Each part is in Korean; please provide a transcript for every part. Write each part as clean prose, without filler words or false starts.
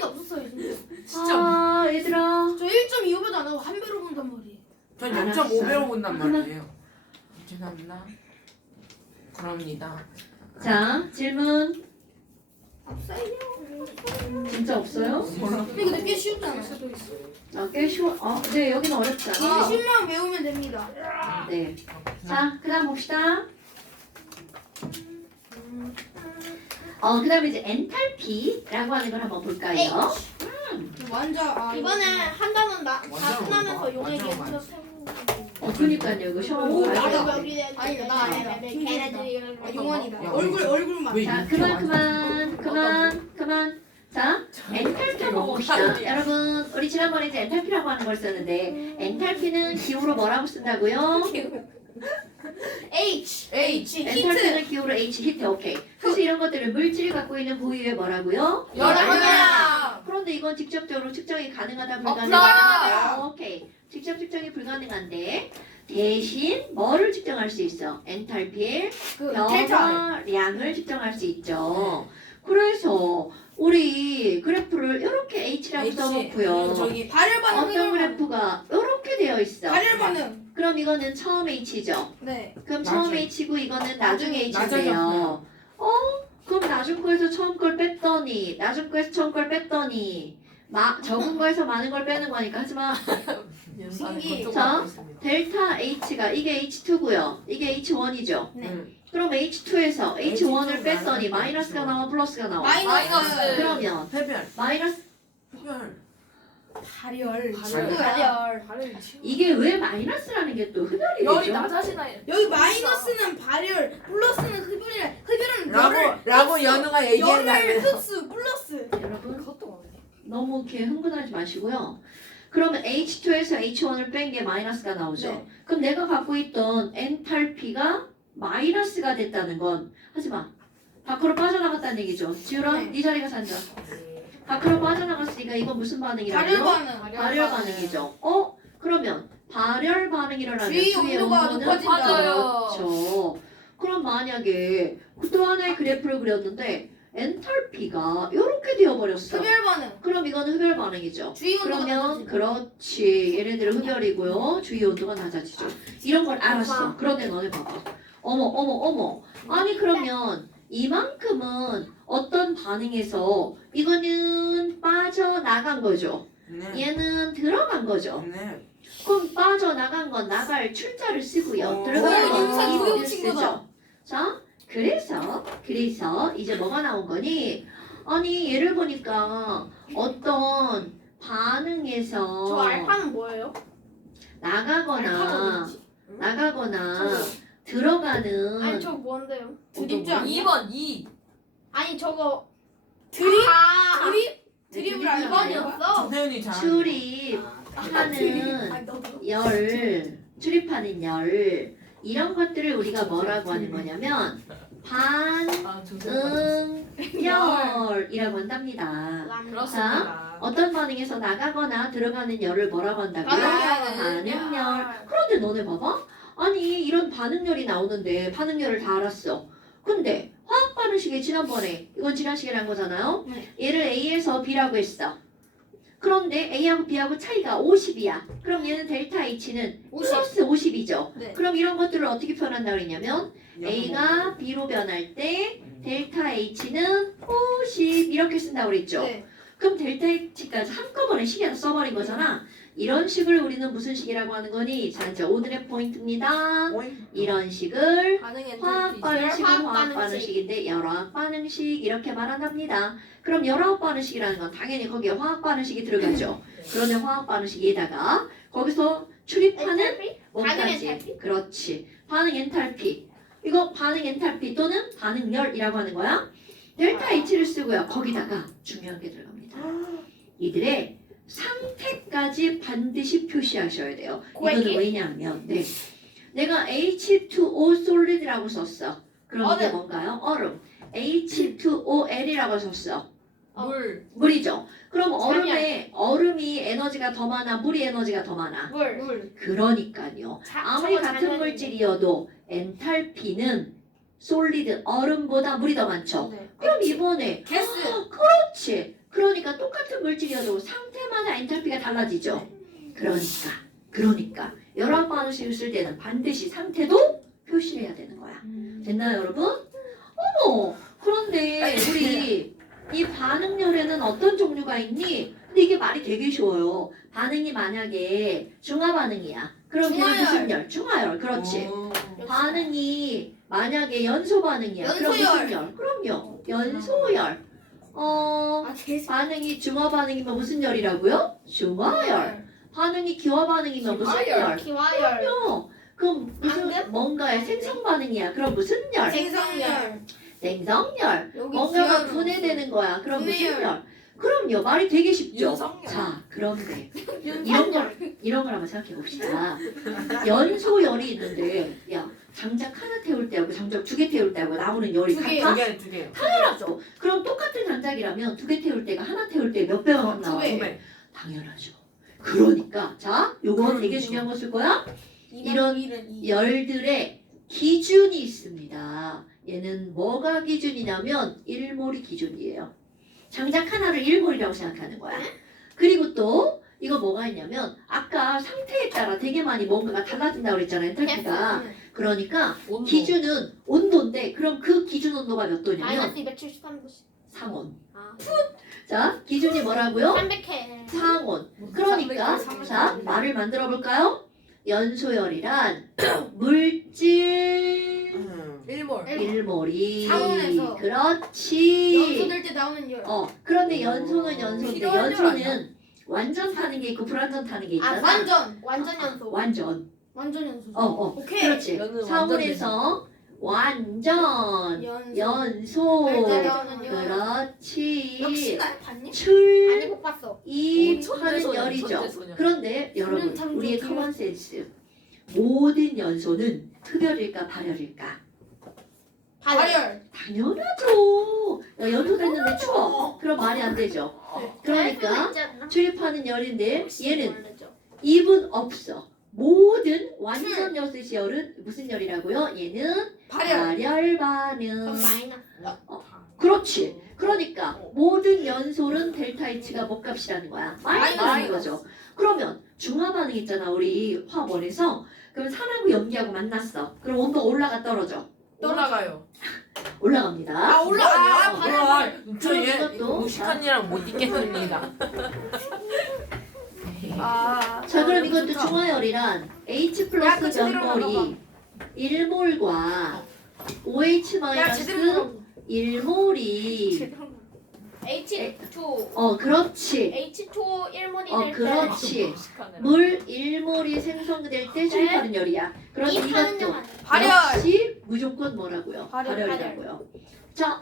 차이가 없었어요 진짜. 진짜. 아 얘들아. 저 1.25배도 안 하고 한 배로 본단 말이에요. 전 알았어. 0.5배로 본단 그만. 말이에요. 죄송합니다. 그럽니다. 자 질문 없어요. 진짜 없어요? 근데 이거 꽤 쉬웠잖아요. 꽤 쉬워. 네 여기는 어렵다. 이제 10만 외우면 됩니다. 네. 자 그다음 봅시다. 그다음에 이제 엔탈피라고 하는 걸 한번 볼까요? 완전 이번에 한 단원 다 완전 끝나면서 완전 용액이 완전. 해서. 그러니까요. 이거 시험 오, 봐야 나도 돼요. 아니 나 아니다. 걔네들이 용원이다. 야, 얼굴만. 왜 자 이렇게 그만. 자 엔탈피 한번 봅시다. 여러분 우리 지난번에 이제 엔탈피라고 하는 걸 썼는데 엔탈피는 기호로 뭐라고 쓴다고요? H. 엔탈피는 기호로 H 히트. 오케이. 그래서 이런 것들을 물질이 갖고 있는 부위에 뭐라고요? 열합니다. 그런데 이건 직접적으로 측정이 가능하다 불가능하다? 불가능하다. 오케이. 직접 측정이 불가능한데 대신 뭐를 측정할 수 있어? 엔탈피의 그 델타. 변화량을 측정할 수 있죠. 그래서 우리 그래프를 이렇게 H라고 써놓고요. 저기 발열 반응. 어떤 그래프가 이렇게 되어 있어. 발열 반응. 그럼 이거는 처음 H죠. 네. 그럼 처음 나중. H고 이거는 나중 나중에 H인데요. 그럼 나중 거에서 처음 걸 뺐더니 나중 거에서 처음 걸 뺐더니 적은 거에서 많은 걸 빼는 거니까 하지마. 신기. 자, 델타 H가 이게 H2고요. 이게 H1이죠. 네. 그럼 H2에서 H1을 H2 뺐더니 나는 마이너스가 나와 플러스가 나와. 마이너스. 그러면 해별. 마이너스 해별. 발열. 발열. 발열. 이게 왜 마이너스라는 게 또 흡열이 열이 되죠? 낮아지나요? 여기 마이너스는 발열, 플러스는 흡열이라. 흡열은 열을 라고 연우가 열을 얘기했다면. 흡수 플러스. 여러분 그것도 모르네. 너무 이렇게 흥분하지 마시고요. 그러면 H2에서 H1을 뺀 게 마이너스가 나오죠. 네. 그럼 내가 갖고 있던 엔탈피가 마이너스가 됐다는 건 하지마. 밖으로 빠져나갔다는 얘기죠. 지우라, 네. 네 자리가 산다. 밖으로 빠져나갔으니까 이건 무슨 반응이라고요? 발열 반응. 발열 반응이죠. 그러면 발열 반응이 일어나면 주위 주위의 온도가 온도는 높아진다. 맞아요. 그렇죠. 그럼 만약에 또 하나의 그래프를 그렸는데 엔탈피가 이렇게 되어버렸어. 흡열 반응. 그럼 이거는 흡열 반응이죠. 주위 온도가 그러면 낮아진다. 그렇지. 얘네들은 흡열이고요. 주위 온도가 낮아지죠. 이런 걸 알았어. 그런데 너네 봐봐. 어머. 아니 그러면 이만큼은 어떤 반응에서 이거는 빠져나간 거죠. 네. 얘는 들어간 거죠. 네. 그럼 빠져나간 건 나갈 출자를 쓰고요. 들어간 오, 인사 건 교육 입을 친구다. 쓰죠. 자, 그래서 이제 뭐가 나온 거니? 아니 얘를 보니까 어떤 반응에서 저 알파는 뭐예요? 나가거나 저거. 들어가는 아니 저 뭔데요? 드립주 어떤 아니야? 2번 2. 아니 저거 드립? 아, 드립을 드립이 알바니었어? 정세윤이 잘. 출입하는 열, 출입하는 열 이런 것들을 우리가 뭐라고 하는 거냐면 아, 조세호. 반응열이라고 한답니다. 그렇습니다. 어떤 반응에서 나가거나 들어가는 열을 뭐라고 한다고요? 반응열. 그런데 너네 봐봐. 아니 이런 반응열이 나오는데 반응열을 다 알았어. 근데 화학 반응식이 지난번에 이건 지난 시간에 한 거잖아요. 네. 얘를 A에서 B라고 했어. 그런데 A하고 B하고 차이가 50이야. 그럼 얘는 델타 H는 50. 플러스 50이죠. 네. 그럼 이런 것들을 어떻게 표현한다 그랬냐면 A가 B로 변할 때 델타 H는 50 이렇게 쓴다고 그랬죠. 네. 그럼 델타 H까지 한꺼번에 식에다 써버린 거잖아. 이런 식을 우리는 무슨 식이라고 하는 거니? 자, 이제 오늘의 포인트입니다. 이런 식을 반응의 화학 반응식은 화학 반응식인데 열화학 반응식 이렇게 말한답니다. 그럼 열화학 반응식이라는 건 당연히 거기에 화학 반응식이 들어가죠. 그런데 화학 반응식에다가 거기서 출입하는 반응 뭐까지? 엔탈피? 그렇지. 반응 엔탈피. 이거 반응 엔탈피 또는 반응열이라고 하는 거야. 델타 H를 쓰고요. 거기다가 중요한 게 들어갑니다. 이들의 상태까지 반드시 표시하셔야 돼요. 이거는 고액이? 왜냐하면 내가 H2O 솔리드라고 썼어. 그럼 이게 얼음. 뭔가요? 얼음. H2OL이라고 썼어. 물. 물이죠. 그럼 잠이야. 얼음이 에너지가 더 많아, 물이 에너지가 더 많아. 물. 그러니까요. 아무리 같은 물질이어도 엔탈피는 솔리드 얼음보다 물이 더 많죠. 네. 그럼 이번에 게스. 그렇지. 그러니까 똑같은 물질이어도 상태마다 엔탈피가 달라지죠. 그러니까 열합 반응식을 쓸 때는 반드시 상태도 표시를 해야 되는 거야. 됐나요, 여러분? 어머, 그런데 우리 이 반응열에는 어떤 종류가 있니? 근데 이게 말이 되게 쉬워요. 반응이 만약에 중화 반응이야. 그럼 걔는 중화열. 무슨 열? 중화열. 그렇지. 오. 반응이 만약에 연소 반응이야. 그럼 무슨 연소열. 열? 그럼요. 연소열. 아 계속. 반응이 중화 반응이면 무슨 열이라고요? 중화열. 반응이 기화 반응이면 무슨 열? 기화열. 그럼요. 그럼 무슨 방금? 뭔가의 생성 반응이야. 그럼 무슨 열? 생성열. 생성열. 여기 뭔가가 기화열. 분해되는 거야. 그럼 무슨 분해열. 열? 그럼요. 말이 되게 쉽죠. 윤석열. 자, 그런데 이런 걸 한번 생각해 봅시다. 연소열이 있는데, 야, 장작 하나 태울 때하고 장작 2개 태울 때하고 나오는 열이 두 개. 같아? 두 개. 당연하죠. 그럼 똑같은 장작이라면 2개 태울 때가 하나 태울 때 몇 배가 두 나와? 배. 두 배. 당연하죠. 그러니까 자, 요거 되게 중요한 거 쓸 거야. 이런 열들의 기준이 있습니다. 얘는 뭐가 기준이냐면 1몰이 기준이에요. 장작 하나를 1몰이라고 생각하는 거야. 그리고 또 이거 뭐가 있냐면 아까 상태에 따라 되게 많이 뭔가가 달라진다고 그랬잖아요. 엔탈피가. 그러니까 온도. 기준은 온도인데 그럼 그 기준 온도가 몇 도냐면 마이너스 273도. 상온. 아. 자, 기준이 뭐라고요? 300회. 상온. 그러니까 300, 자, 말을 만들어 볼까요? 연소열이란 물질 일몰. 1몰이 상온에서. 그렇지. 연소될 때 나오는 열. 그런데 연소는 연소인데 필요한 줄 아니야? 연소는 완전 타는 게 있고 불완전 타는 게 아 있잖아. 완전 연소. 완전. 연소. 오케이. 그렇지. 연은 상온에서 완전 연소. 할때 나오는 열. 그렇지. 역시나 봤니? 출 아니 못 봤어. 이 오, 하는 천재소년, 열이죠. 천재소년. 그런데 여러분 참 우리의 좋다. 커먼 센스 모든 연소는 흡열일까 발열일까? 발열. 당연하죠. 야, 연소됐는데 추워. 그럼 말이 안 되죠. 그러니까 출입하는 열인데 얘는 입은 없어. 모든 완전 여섯이 열은 무슨 열이라고요? 얘는 발열 반응. 그럼 마이너스. 그렇지. 그러니까 모든 연솔은 델타 H가 뭐값이라는 거야? 마이너스인 마이너스. 거죠. 그러면 중화 반응 있잖아. 우리 화학원에서. 그럼 산하고 염기하고 만났어. 그럼 온도가 올라가 떨어져. 올라가요. 올라갑니다. 아 올라가. 어, 발열. 저얘 이것도 무식한 이랑 못 있겠습니다. 아. 자 그럼 이것도 중화열이란 H 야, 플러스 그 제대로 면몰이 1몰과 OH 야 마이너스 제대로. 1몰이 H2 그렇지. H2 1몰이 어 될 때. 그렇지. 물 1몰이 생성될 때 출입하는 열이야. 그런데 이 파는 이것도 영 발열. 역시 무조건 뭐라고요? 발열, 발열이라고요. 자,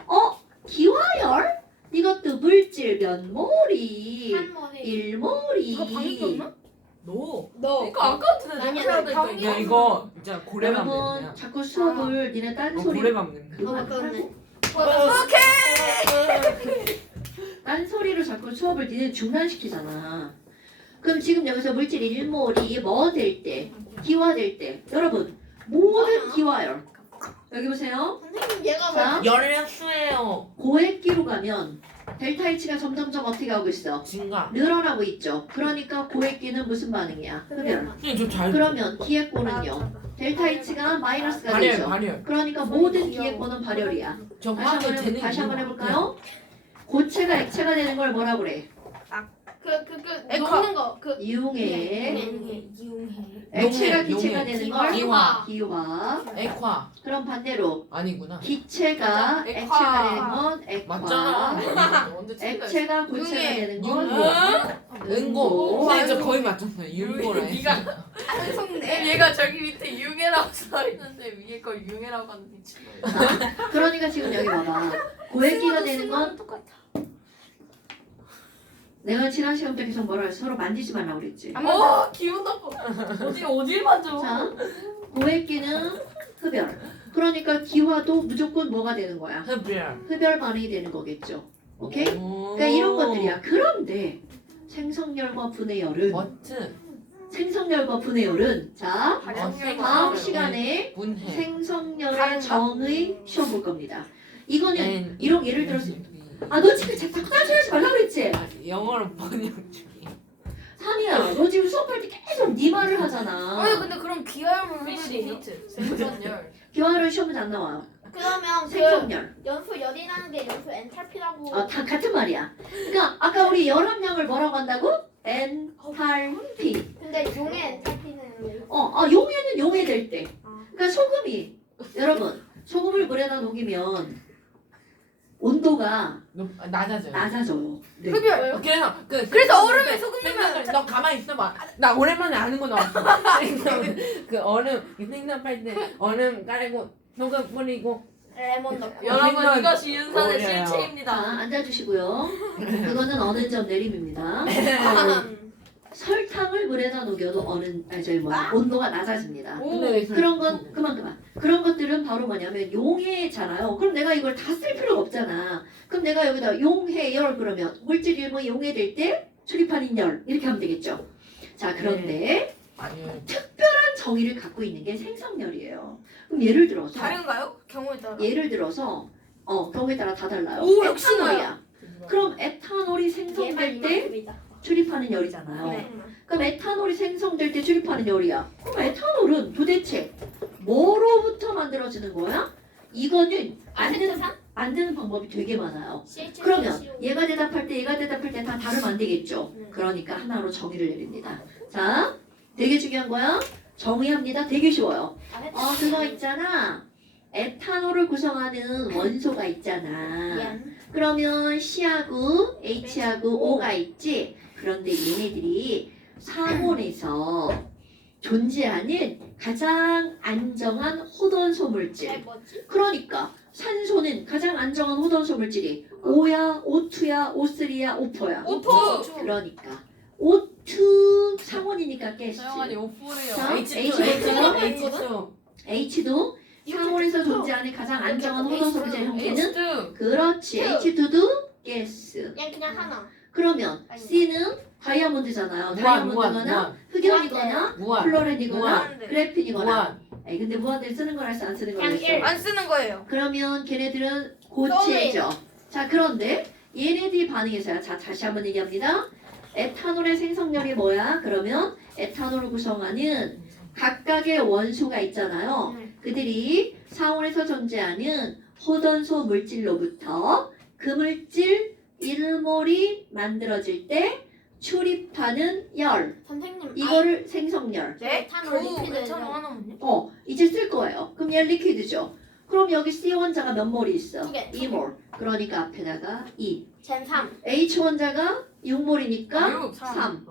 기화열? 이것도 물질 면몰이 한몰이. 1몰이 이거 방금 떴나? 너. 너. 이거 아까 전에 아니야, 내가 나 해야 방금 야 이거 진짜 고래감 여러분 냄새야. 자꾸 수업을 니네 딴소리 고래감 냄새. 그거 떴네. 딴소리로 자꾸 수업을 니네 중단시키잖아. 그럼 지금 여기서 물질 1몰이 뭐 될 때? 기화될 때. 여러분 모든 기화열 여기 보세요. 선생님 얘가 자 열량수예요. 고액기로 가면 델타 H가 점점점 어떻게 하고 있어? 진가. 늘어나고 있죠. 그러니까 고액기는 무슨 반응이야? 흡열. 선생님 저잘 그러면 기액고는요. 델타 H가 마이너스가 발열 되죠. 발열. 그러니까 모든 기액고는 발열이야. 저 다시 화학에 한번, 재능 다시 한번 있는 거. 해볼까요? 고체가 액체가 되는 걸 뭐라 그래? 그 녹는 거. 그 이용해. 이용해. 액체가 용해, 기체가 용해. 되는 걸 기화. 기화. 액화 그럼 반대로 아니구나. 기체가 액화. 액체가 되는 건 액화. 맞잖아. 완전 액체가 고체가 용해. 되는 건 윤고. 은고. 은고. 진짜 거의 맞췄어요. 윤고라. 네가 한성네. 얘가 저기 밑에 융해라고 써 있는데 위에 거 융해라고 하는 미친 거야. 그러니까 지금 여기 봐봐. 고액기가 되는 건 똑같아. 내가 지난 시간 때 계속 뭐라 했어? 서로 만지지 말라고 그랬지. 기분 나빠. 어딜 만져? 자, 고액기는 흡열. 그러니까 기화도 무조건 뭐가 되는 거야? 흡열. 흡열 반응이 되는 거겠죠. 오케이? 그러니까 이런 것들이야. 그런데 생성열과 분해열은 버튼. 생성열과 분해열은 자 다음 네. 시간에 분해. 생성열의 다른가? 정의 시험 볼 겁니다. 이거는 N. 이런 예를 들어서 아, 너 지금 자꾸 따지하지 말라 그랬지? 아, 영어로 번역 중이. 산이야, 너 지금 수업할 때 계속 네 말을 하잖아. 아니 근데 그럼 기하열물 피시 흡혈이 히트 생선열. 기화를 시험에 안 나와요. 그러면 그 생성열. 연소 열이라는 게 연소 엔탈피라고. 다 같은 말이야. 그러니까 아까 우리 열합량을 뭐라고 한다고? 엔탈피. 근데 용의 엔탈피는 왜? 용해는 용해될 때. 아. 그러니까 소금이 여러분 소금을 물에다 녹이면 온도가 낮아져요. 낮아져요. 네. 흡혈. 그래서 얼음에 소금 넣으면 너 가만히 있어봐. 나 오랜만에 아는 거 나왔어. 그 얼음 생선할 때 얼음 깔고 소금 뿌리고. 레몬 넣고. 여러분 생선 이것이 윤산의 어울려요. 자, 실체입니다. 앉아주시고요. 그거는 어느 점 내림입니다. 설탕을 물에다 녹여도 온도가 낮아집니다. 그런 건 그만. 그런 것들은 바로 뭐냐면 용해잖아요. 그럼 내가 이걸 다 쓸 필요가 없잖아. 그럼 내가 여기다 용해열 그러면 물질 일모 용해될 때 출입하는 열 이렇게 하면 되겠죠. 자, 그런데 특별한 정의를 갖고 있는 게 생성열이에요. 그럼 예를 들어서 다른가요? 경우에 따라. 경우에 따라 다 달라요. 오, 역시나요. 에탄올이야. 그럼 에탄올이 생성될 때 이만큼이다. 출입하는 열이잖아요. 네. 그럼 에탄올이 생성될 때 출입하는 열이야. 그럼 에탄올은 도대체 뭐로부터 만들어지는 거야? 이거는 아세트산? 만드는 방법이 되게 많아요. CH4CO. 그러면 얘가 대답할 때 다 다르면 안 되겠죠. 네. 그러니까 하나로 정의를 내립니다. 자, 되게 중요한 거야. 정의합니다. 되게 쉬워요. 그거 있잖아. 에탄올을 구성하는 원소가 있잖아. 연. 그러면 C하고 H하고 O가 있지. 그런데 얘네들이 상온에서 존재하는 가장 안정한 호돈소 물질. 뭐지? 그러니까 산소는 가장 안정한 호돈소 물질이 O야, O2야, O3야, O4야. 오토. 그러니까 O2 상온이니까 가스. 서영아니 오프래요. 자, H2O. H도 상온에서 존재하는 가장 안정한 호돈소 물질 형태는 H2. 그렇지. H2도 가스. 그냥 하나. 그러면 C는 다이아몬드잖아요. 다이아몬드거나 흑연이거나 무한. 플로렌이거나 무한. 그래핀이거나. 무한. 에이, 근데 무한대 쓰는 거랄 안 쓰는 거랄 그냥 있어. 안 쓰는 거예요. 그러면 걔네들은 고체죠. 자, 그런데 얘네들이 반응해서요. 자, 다시 한번 얘기합니다. 에탄올의 생성열이 뭐야? 그러면 에탄올을 구성하는 각각의 원소가 있잖아요. 그들이 상온에서 존재하는 호돈소 물질로부터 그 물질 1몰이 만들어질 때 출입하는 열. 선생님. 이거를 생성열. 네? 에탄올 겨우 리퀴드 에탄올 하나만요? 이제 쓸 거예요. 그럼 얘 리퀴드죠. 그럼 여기 C 원자가 몇 몰이 있어? 두 개. 2몰. 그러니까 앞에다가 2. 젠 3. H 원자가 6몰이니까 6, 3.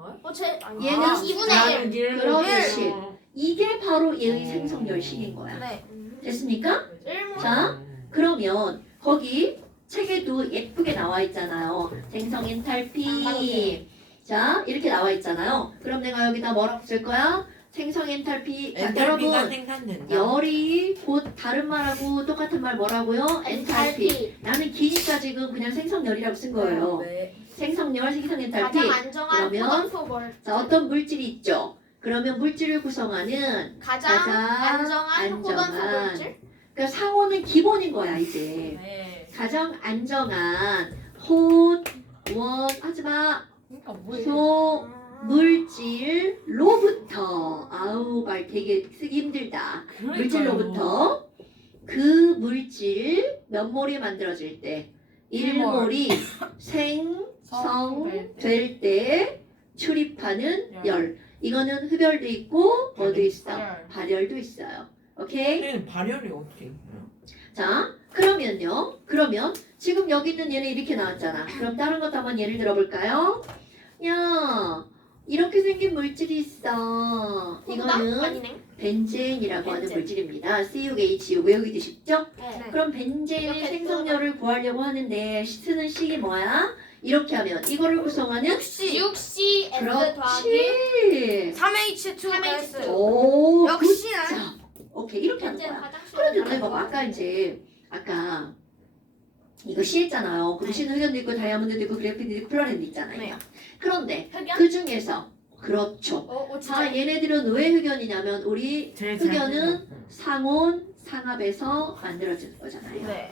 얘는 얘는 2분의 1. 그렇지. 이게 바로 얘의 생성열식인 거야. 네. 됐습니까? 1모. 자, 그러면 거기 책에도 예쁘게 나와 있잖아요. 생성 엔탈피. 자, 이렇게 나와 있잖아요. 그럼 내가 여기다 뭐라고 쓸 거야? 생성 엔탈피. 자, 엔탈피가 여러분. 생산된다. 열이 곧 다른 말하고 똑같은 말 뭐라고요? 엔탈피. 나는 기니까 지금 그냥 생성열이라고 쓴 거예요. 네. 생성열, 생성 엔탈피. 가장 안정한 그러면 호돈소 물. 자, 어떤 물질이 있죠? 그러면 물질을 구성하는 가장 안정한 호돈소 물질. 그러니까 상호는 기본인 거야 이제. 네. 가장 안정한 호, 원, 하지마, 그러니까 뭐예요? 소, 물질로부터 아우 말 되게 쓰기 힘들다. 물질로부터 그 물질 몇 몰이 만들어질 때 1몰이 생성될 때 출입하는 열. 이거는 흡열도 있고 뭐도 있어? 발열도 있어요. 오케이? 얘는 발열이 어떻게 있나요? 자, 그러면요. 그러면 지금 여기 있는 얘는 이렇게 나왔잖아. 그럼 다른 것도 한번 예를 들어볼까요? 야, 이렇게 생긴 물질이 있어. 이거는 아니네. 벤젠이라고 하는 벤젠. 물질입니다. CuHO 외우기도 쉽죠? 네. 그럼 벤젠의 이렇게 생성열을 구하려고 하는데 쓰는 식이 뭐야? 이렇게 하면 이거를 구성하는 6C S 더하기 그렇지. 3H2S. 오, 역시나. 자, 오케이 이렇게 하는 벤젠 거야. 가장 그런데 너네 쉬운 봐봐 아까 이거 C 했잖아요. 그럼 C는 흑연도 있고 다이아몬드도 있고 그래핀도 있고 플로렌도 있잖아요. 네. 그런데 흑연? 그 중에서 그렇죠. 진짜. 자, 얘네들은 왜 흑연이냐면 우리 제일 흑연은 상온 상압에서 만들어지는 거잖아요. 네.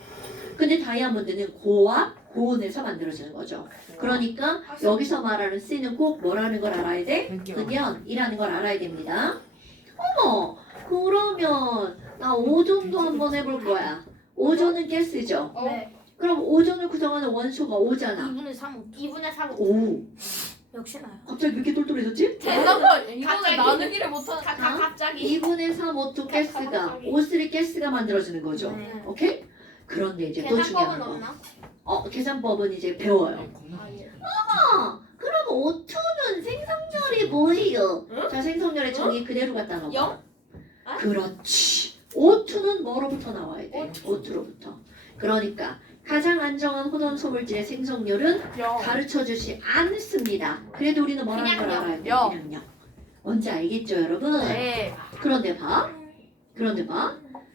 근데 다이아몬드는 고압 고온에서 만들어지는 거죠. 그러니까 여기서 말하는 C는 꼭 뭐라는 걸 알아야 돼? 흑연이라는 걸 알아야 됩니다. 어머, 그러면 나 오존도 한번 해볼 거야. 오존은 가스죠. 네. 그럼 오존을 구성하는 원소가 오잖아. 2분의 3. 2분의 3. 오, 역시 나요. 갑자기 왜 이렇게 똘똘해졌지? 대단한 이거는 갑자기. 나누기를 못하는. 갑자기. 2분의 3 O2 가스가 O3 가스가 만들어지는 거죠. 네. 오케이? 그런데 이제 또 중요한 계산법은 거. 없나? 계산법은 이제 배워요. 아, 예. 그럼 O2는 생성열이 뭐예요? 자, 생성열의 정의 그대로 갖다 넣어. 영? 그렇지. O2는 뭐로부터 나와야 돼? O2로부터. 그러니까 가장 안정한 혼원 소물질의 생성률은 가르쳐주지 않습니다. 그래도 우리는 뭐라는 걸 그냥 알아야 돼? 영. 그냥요. 뭔지 알겠죠, 여러분? 네. 그런데 봐.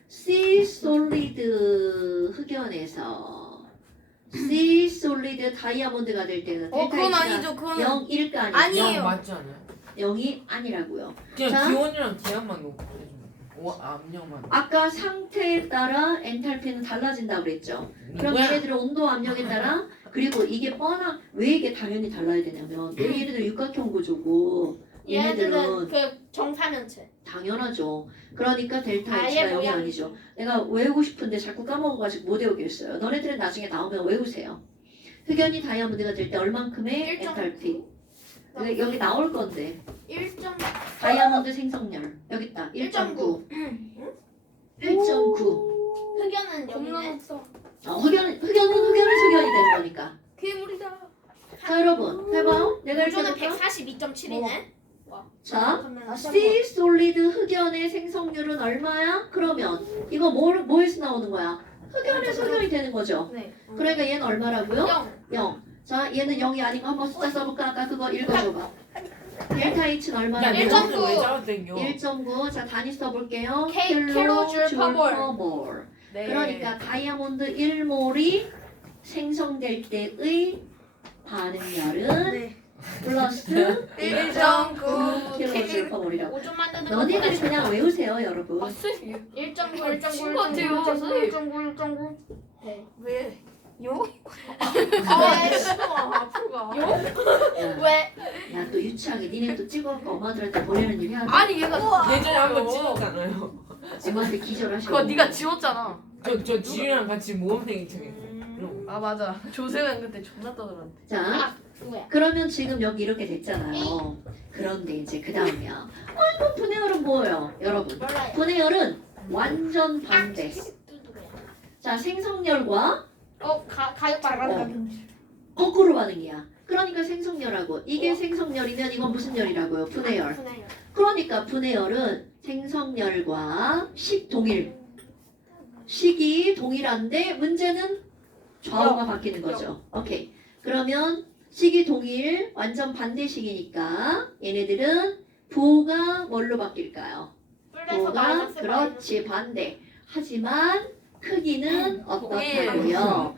C 솔리드 흑연에서 C 솔리드 다이아몬드가 될 때는 그건 델타 아니죠. 그건 0일까 아니에요? 아니에요. 맞지 않아요? 0이 아니라고요. 그냥 자. 기온이랑 기압만 놓고 해주면 압력만. 아까 상태에 따라 엔탈피는 달라진다고 그랬죠. 그럼 뭐야? 얘네들은 온도 압력에 따라 그리고 이게 뻔한 왜 이게 당연히 달라야 되냐면 왜 얘네들 육각형 구조고 얘네들은 얘네들은 그 정사면체. 당연하죠. 그러니까 델타 아예 H가 0이 모양이죠. 아니죠. 내가 외우고 싶은데 자꾸 까먹어가지고 못 외우겠어요. 너네들은 나중에 나오면 외우세요. 흑연이 다이아몬드가 될 때 얼만큼의 1.9. 엔탈피? 여기 나올 건데 1.9. 다이아몬드 생성열 여기 있다. 1.9. 1.9. 흑연은 겁나 0이네. 없어. 흑연은 흑연이 되는 거니까. 괴물이다. 자 여러분 해봐요. 내가 이렇게 우주는 해볼까? 142.7이네. 자 C 솔리드 흑연의 생성률은 얼마야? 그러면 이거 뭐에서 나오는 거야? 흑연에서 흑연이 되는 거죠. 네. 그러니까 얘는 얼마라고요? 0. 0. 자 얘는 0이 아닌 거 한번 숫자 써볼까? 아까 그거 읽어줘봐. 델타 H는 야, 얼마나? 내 1.9. 손을 왜 잡아당겨? 1.9. 자 단위 써볼게요. 킬로줄 퍼볼. 퍼볼. 네. 그러니까 다이아몬드 1몰이 생성될 때의 반응열은 네. 플러스 1.9 킬로줄 퍼볼이라고. 오줌 만드는 너네들이 그냥 외우세요, 여러분. 1.9, 1.9, 친구 같아요, 선생님. 1.9. 네. 왜? 요? 왜? 앞으로 가. 왜? 나 또 유치하게 니네 또 찍어갖고 엄마들한테 보내는 일 해야 돼. 아니 얘가 예전에 한번 찍었잖아요. 엄마한테 기절하시고. 그거 네가 지웠잖아. 저 지유랑 같이 모험생인 척했어. 아 맞아. 조셉은 그때 존나 떠들었는데. 자, 누구야? 그러면 지금 여기 이렇게 됐잖아요. 그런데 이제 그 다음이야. 이거 분해열은 뭐예요, 여러분? 몰라요. 분해열은 완전 반대. 누구야? 자, 생성열과 가격 발언. 거꾸로 반응이야. 그러니까 생성열하고 이게 생성열이면 이건 무슨 열이라고요? 분해열. 분해요. 그러니까 분해열은 생성열과 동일. 식이 동일한데 문제는 좌우가 바뀌는 거죠. 오케이. 그러면 식이 동일, 완전 반대식이니까 얘네들은 부호가 뭘로 바뀔까요? 플러스 부호가 마이너스 그렇지 반대. 하지만 크기는 어떻다고요?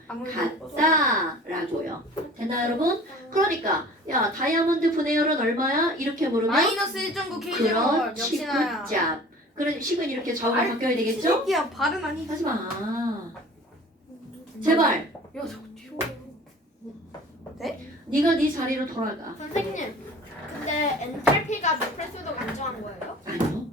같다라고요. 됐나 여러분? 그러니까 야 다이아몬드 분해열은 얼마야? 이렇게 물으면 마이너스 1.9 K제곱. 그렇지 역시나. 굿잡. 그럼 식은 이렇게 좌우가 바뀌어야 되겠죠? 새끼야 발음 아니. 하지마. 제발 야 저거 튀어. 네가 네 자리로 돌아가. 선생님. 근데 엔탈피가 플러스도 안정한 거예요? 아니요.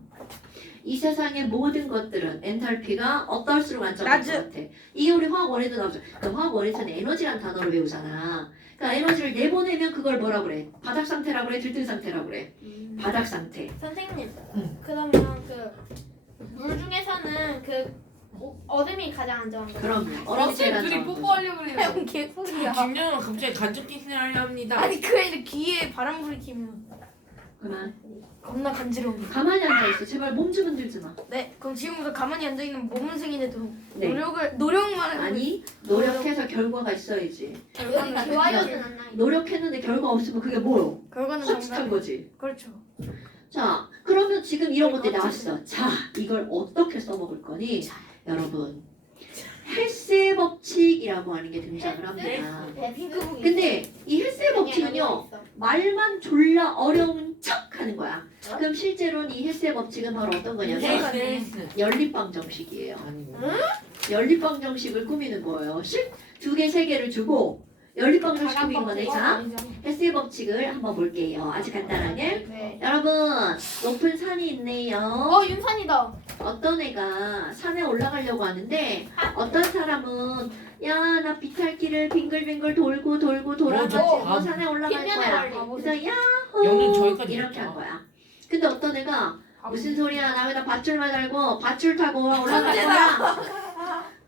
이 세상의 모든 것들은 엔탈피가 어떨수록 안정할 것 낮은. 같아. 이게 우리 화학 원리도 나오죠. 그 화학 원리에서는 에너지란 단어를 배우잖아. 그러니까 에너지를 내보내면 그걸 뭐라 그래? 바닥 상태라고 그래? 들뜬 상태라고 그래? 바닥 상태. 선생님. 응. 그러면 그 물 중에서는 그 얼음이 가장 안정한 거예요? 그럼요. 얼음이 제일 둘이 안정한 거죠. 뽀뽀하려고 그래요. 형 개소리야. 김정은 갑자기 간접 키스를 하려 합니다. 아니 그 애들 귀에 바람 불이키면 그만. 겁나 간지러워. 가만히 앉아있어. 제발 몸 좀 흔들지 마. 네, 그럼 지금부터 가만히 앉아 있는 모범생인데도 네. 노력만 하고 아니 노력해서 결과가 있어야지. 결과는 좋아요는 안 나요. 노력했는데 결과 없으면 그게 뭐요? 결과는 헛짓한 정답. 거지. 그렇죠. 자, 그러면 지금 이런 것들이 나왔어. 자, 이걸 어떻게 써먹을 거니? 여러분, 헬스의 법칙이라고 하는 게 등장을 합니다. 핑크북이 근데 이 헬스의 법칙은요, 말만 졸라 어려운 척 하는 거야. 그럼 실제로는 이 헬스의 법칙은 바로 어떤 거냐면 헬스. 연립방정식이에요. 아니고. 연립방정식을 꾸미는 거예요. 두 개, 세 개를 주고 연립방정식인 거네. 자, 아니죠. 헬스의 법칙을 한번 볼게요. 아주 간단하게. 네. 여러분, 높은 산이 있네요. 윤산이다. 어떤 애가 산에 올라가려고 하는데 어떤 사람은 야, 나 비탈길을 빙글빙글 돌고 돌아가지고 저 산에 올라갈 뒷면에 거야. 걸리. 그래서 영는 야호 저기까지 이렇게 있죠. 한 거야. 근데 어떤 애가 무슨 소리야? 나 여기다 밧줄만 달고 밧줄 타고 올라갈 거야.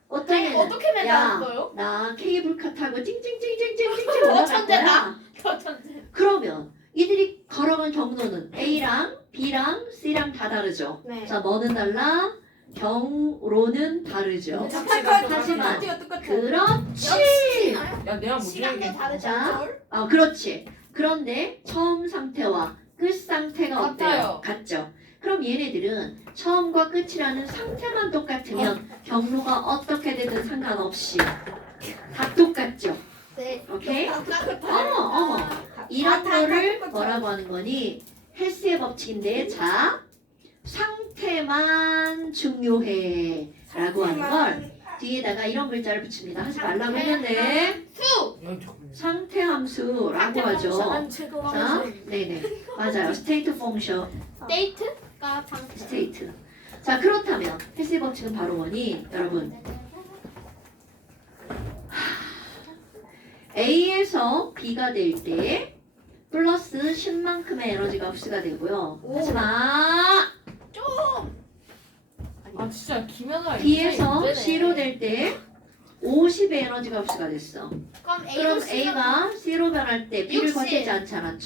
어떤 애는 어떻게 야, 매달았어요? 나 케이블카 타고 찡찡찡찡찡찡찡 올라갈 천재다. 거야. 저 천재. 그러면 이들이 걸어간 경로는 A랑 B랑 C랑 다 다르죠. 네. 자, 뭐는 달라? 경로는 다르죠. 하지만 그렇지. 야 내가 못 시간도 들게. 다르지 자, 않죠? 그렇지. 그런데 처음 상태와 끝 상태가 어때요? 같아요. 같죠. 그럼 얘네들은 처음과 끝이라는 상태만 똑같으면 경로가 어떻게 되든 상관없이 다 똑같죠. 네. 오케이? 어머. 이런 거를 뭐라고 하는 거니? 헬스의 법칙인데, 자, 상태만 중요해 라고 하는 걸 뒤에다가 이런 글자를 붙입니다. 하지 말라고 했는데 상태 함수라고 하죠. 자, 네네, 맞아요. 스테이트 펑션, 데이트가 상태. 스테이트. 자, 그렇다면 헬스의 법칙은 바로 뭐니? 여러분, A에서 B가 될 때 플러스 10만큼의 에너지가 흡수가 되고요. 하지만 아 진짜 김연아 B에서 C로 될 때 50의 에너지가 흡수가 됐어. 그럼 A가 C로 변할 때 B를 60. 거치지 않잖아.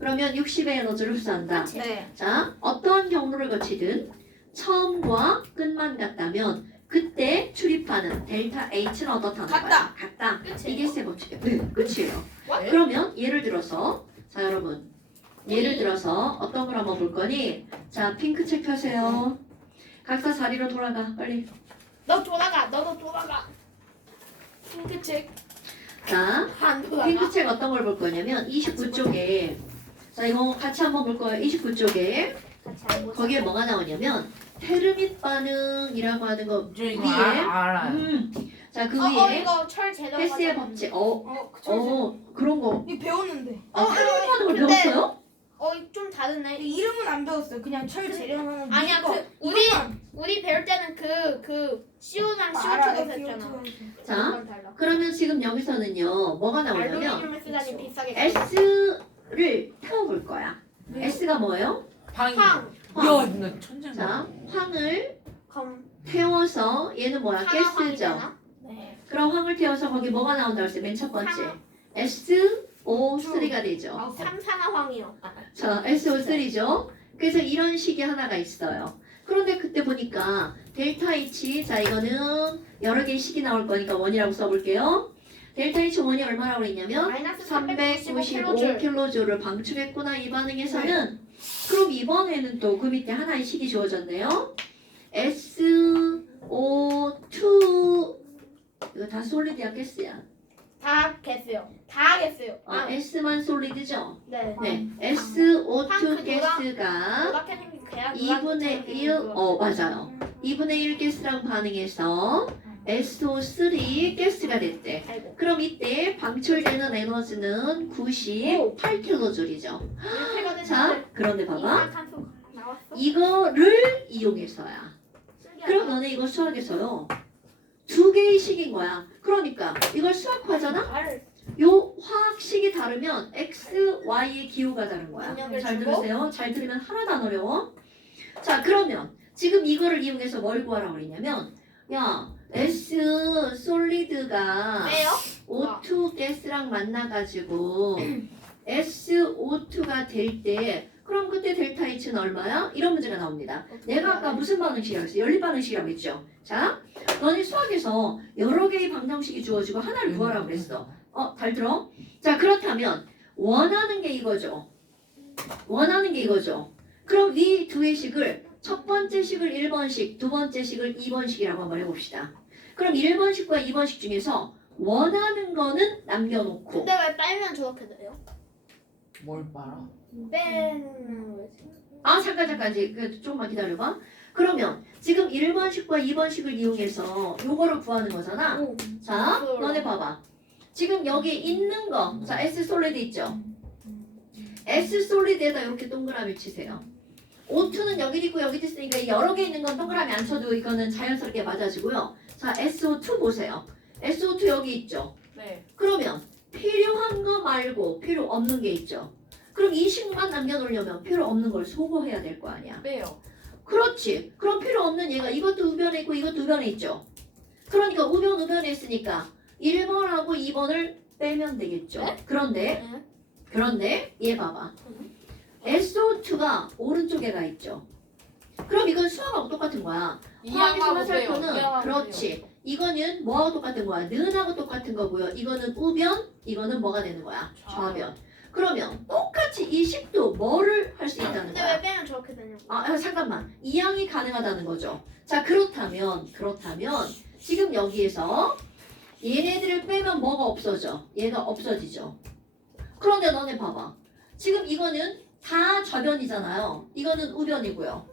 그러면 60의 에너지를 흡수한다. 네. 자, 어떤 경로를 거치든 처음과 끝만 같다면 그때 출입하는 델타 H는 어떻다는 거야? 같다. 같다. 끝이에요? 이게 세 법칙이에요. 네, 끝이에요. 네. 그러면 예를 들어서 자 여러분 예를 들어서 어떤 걸 한번 볼 거니? 자 핑크 책 펴세요. 각자 자리로 돌아가 빨리. 너 돌아가. 너도 돌아가. 핑크책 자 안 돌아가. 핑크 책 어떤 걸 볼 거냐면 29쪽에 자 이거 같이 한번 볼 거예요. 29쪽에 같이 안 보자. 거기에 뭐가 나오냐면 테르밋 반응이라고 하는 거 저 이거 위에 알아. 자 그 위에 이거 철 제대로 헬스의 가져가면 법칙 그런 거 이 배웠는데. 테르밋 반응을 근데- 배웠어요? 좀 다르네. 이름은 안 배웠어요. 그냥 철 재련하는. 아니야, 우리 배울 때는 그 CO 랑 CO2도 됐잖아. 자 그건 달라. 그러면 지금 여기서는요 뭐가 나오냐면 알루미늄을 쓰다니 비싸게. S를 태워볼 거야. S가 뭐예요? 방이. 황. 야, 나 천재다. 자, 황을 그럼 태워서 얘는 뭐야? 가스죠. 황이잖아? 네. 그럼 황을 태워서 거기 뭐가 나온다고 했어요? 맨 첫 번째. 황. SO3가 되죠. 삼산화황이요. 자, SO3죠. 그래서 이런 식이 하나가 있어요. 그런데 그때 보니까 델타 H, 자 이거는 여러 개의 식이 나올 거니까 원이라고 써볼게요. 델타 H 원이 얼마라고 그랬냐면 마이너스 395kJ를 방출했구나 이 반응에서는. 그럼 이번에는 또 그 밑에 하나의 식이 주어졌네요. SO2 이거 다 솔리드야 가스야? 다 겠어요. 다 겠어요. S만 솔리드죠? 네. 네. 황 SO2 그 가스가 노랗게 생긴 계란 2분의 1, 맞아요. 2분의 1 가스랑 반응해서 SO3 가스가 됐대. 아이고. 그럼 이때 방출되는 에너지는 98kJ이죠. 이렇게가 자, 그런데 봐봐. 이산탄소 나왔어. 이거를 이용해서야. 그럼 너네 이거 수학에서요. 두 개의 식인 거야. 그러니까 이걸 수학화하잖아? 요 화학식이 다르면 X, Y의 기호가 다른 거야. 능력을 잘 주고. 들으세요. 잘 들으면 하나도 안 어려워. 자, 그러면 지금 이거를 이용해서 뭘 구하라고 그랬냐면 야, S 솔리드가 왜요? O2 가스랑 만나가지고 SO2가 될 때 그럼 그때 델타 H는 얼마야? 이런 문제가 나옵니다. 내가 아까 무슨 반응식이라고 했어요? 연립 반응식이라고 했죠. 자, 너네 수학에서 여러 개의 방정식이 주어지고 하나를 구하라고 그랬어. 잘 들어? 자, 그렇다면 원하는 게 이거죠. 원하는 게 이거죠. 그럼 이 두 의 식을 첫 번째 식을 1번식, 두 번째 식을 2번식이라고 한번 해봅시다. 그럼 1번식과 2번식 중에서 원하는 거는 남겨놓고 근데 왜 빨면 저렇게 돼요? 뭘 빨아? 빼는 거지. 아 잠깐 이제 조금만 기다려봐. 그러면 지금 1번식과 2번식을 이용해서 요거를 구하는 거잖아. 오. 자, 너네 봐봐. 지금 여기 있는 거, 자 S 솔리드 있죠? S 솔리드에다 이렇게 동그라미 치세요. O2는 여기도 있고 여기도 있으니까 여러 개 있는 건 동그라미 안 쳐도 이거는 자연스럽게 맞아지고요. 자, SO2 보세요. SO2 여기 있죠? 네. 그러면 필요한 거 말고 필요 없는 게 있죠? 그럼 이 식만 남겨놓으려면 필요 없는 걸 소거해야 될 거 아니야. 빼요. 그렇지. 그럼 필요 없는 얘가 이것도 우변에 있고 이것도 우변에 있죠. 그러니까 우변에 있으니까 1번하고 2번을 빼면 되겠죠. 그런데 얘 봐봐. SO2가 오른쪽에 가 있죠. 그럼 이건 수학하고 똑같은 거야. 화학에서 이항하고 화살표는 빼요. 그렇지. 이거는 뭐하고 똑같은 거야? 는하고 똑같은 거고요. 이거는 우변, 이거는 뭐가 되는 거야? 좌변. 그러면 똑같이 이 식도 뭐를 할 수 있다는 근데 거야? 왜 빼면 저렇게 되냐고. 잠깐만. 이항이 가능하다는 거죠. 자, 그렇다면 지금 여기에서 얘네들을 빼면 뭐가 없어져? 얘가 없어지죠. 그런데 너네 봐봐. 지금 이거는 다 좌변이잖아요. 이거는 우변이고요.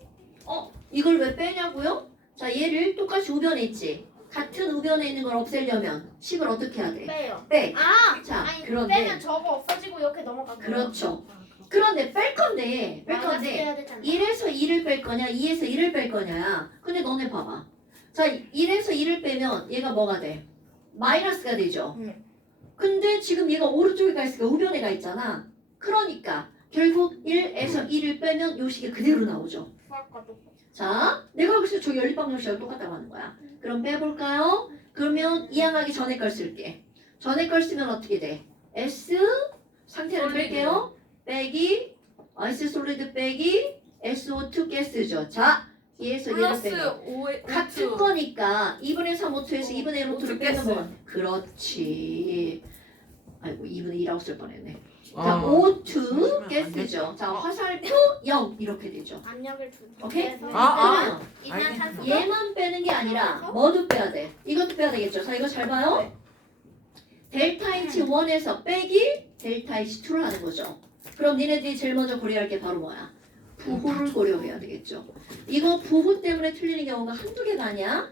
이걸 왜 빼냐고요? 자, 얘를 똑같이 우변에 있지. 같은 우변에 있는 걸 없애려면 식을 어떻게 해야 돼? 빼요. 빼. 아, 자, 아니 그런데 빼면 저거 없어지고 이렇게 넘어가고. 그렇죠. 그런데 뺄 건데 빼야 되잖아. 1에서 2를 뺄 거냐 2에서 1을 뺄 거냐. 근데 너네 봐봐. 자, 1에서 2를 빼면 얘가 뭐가 돼? 마이너스가 되죠. 근데 지금 얘가 오른쪽에 가 있으니까 우변에 가 있잖아. 그러니까 결국 1에서 2를 빼면 요 식이 그대로 나오죠. 수학과 똑같아. 자, 내가 여기서 저 연립방정식하고 똑같다고 하는 거야. 그럼 빼볼까요? 그러면 이항하기 전에 걸 쓸게. 전에 걸 쓰면 어떻게 돼? S 상태를 솔리드. 뺄게요. 빼기 S 솔리드 빼기 SO2 가스죠. 자, 얘에서 얘를 플러스 빼면 5에 같은 거니까 2분의 3 O2에서 2분의 1 O2를 O2 빼는 가스. 건 그렇지. 아이고 2분의 2라고 쓸 뻔했네. 자, 아. O2 안 가스죠. 자, 화살표 0 이렇게 되죠. 압력을 주. 오케이? 아. 이산탄소. 얘만 빼는 게 아니라 뭐도 빼야 돼. 이것도 빼야 되겠죠. 자, 이거 잘 봐요. 델타 H 1에서 빼기 델타 H 2를 하는 거죠. 그럼 니네들이 제일 먼저 고려할 게 바로 뭐야? 부호를 고려해야 되겠죠. 이거 부호 때문에 틀리는 경우가 한두 개가 아니야.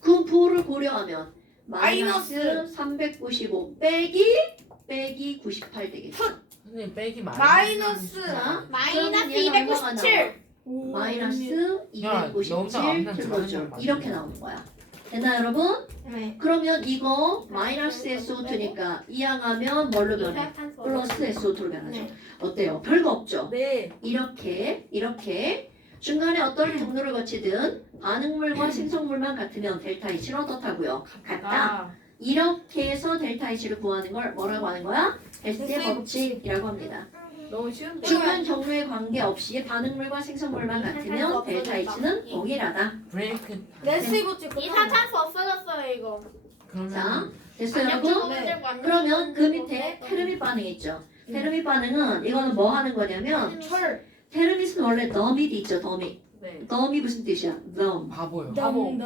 그 부호를 고려하면 마이너스 395 빼기 98 되겠죠. 선생님 빼기 마이너스. 자, 마이너스 그러면 얘가 얼마가 297. 나와? 마이너스 야, 너무나 안 297 나와. 킬로줄 이렇게 나오는 거야. 됐나요, 여러분? 네. 그러면 이거 마이너스 SO2니까 이항하면 뭘로 변해? 이산탄소. 플러스 SO2로 변하죠. 네. 어때요? 별거 없죠? 네. 이렇게 중간에 어떤 경로를 거치든 반응물과 생성물만 같으면 델타 H는 어떻다고요? 같다. 이렇게 해서 델타 H를 구하는 걸 뭐라고 하는 거야? 헬스의 헬스의 법칙이라고 합니다. 너무 쉬운데. 중간 경로에 관계없이 반응물과 생성물만 같으면 델타 H는 동일하다. 브레이크. 레시고 찍고. 이산탄소 없어졌어요 이거. 그러면 자, 됐어요 여러분? 네. 그러면 그 밑에 테르밋 반응이 있죠. 테르밋 반응은 이거는 뭐 하는 거냐면 철. 테르밋은 원래 더밋이 있죠. 더밋. 네. 더밋 무슨 뜻이야? 덤. 바보요. 바보.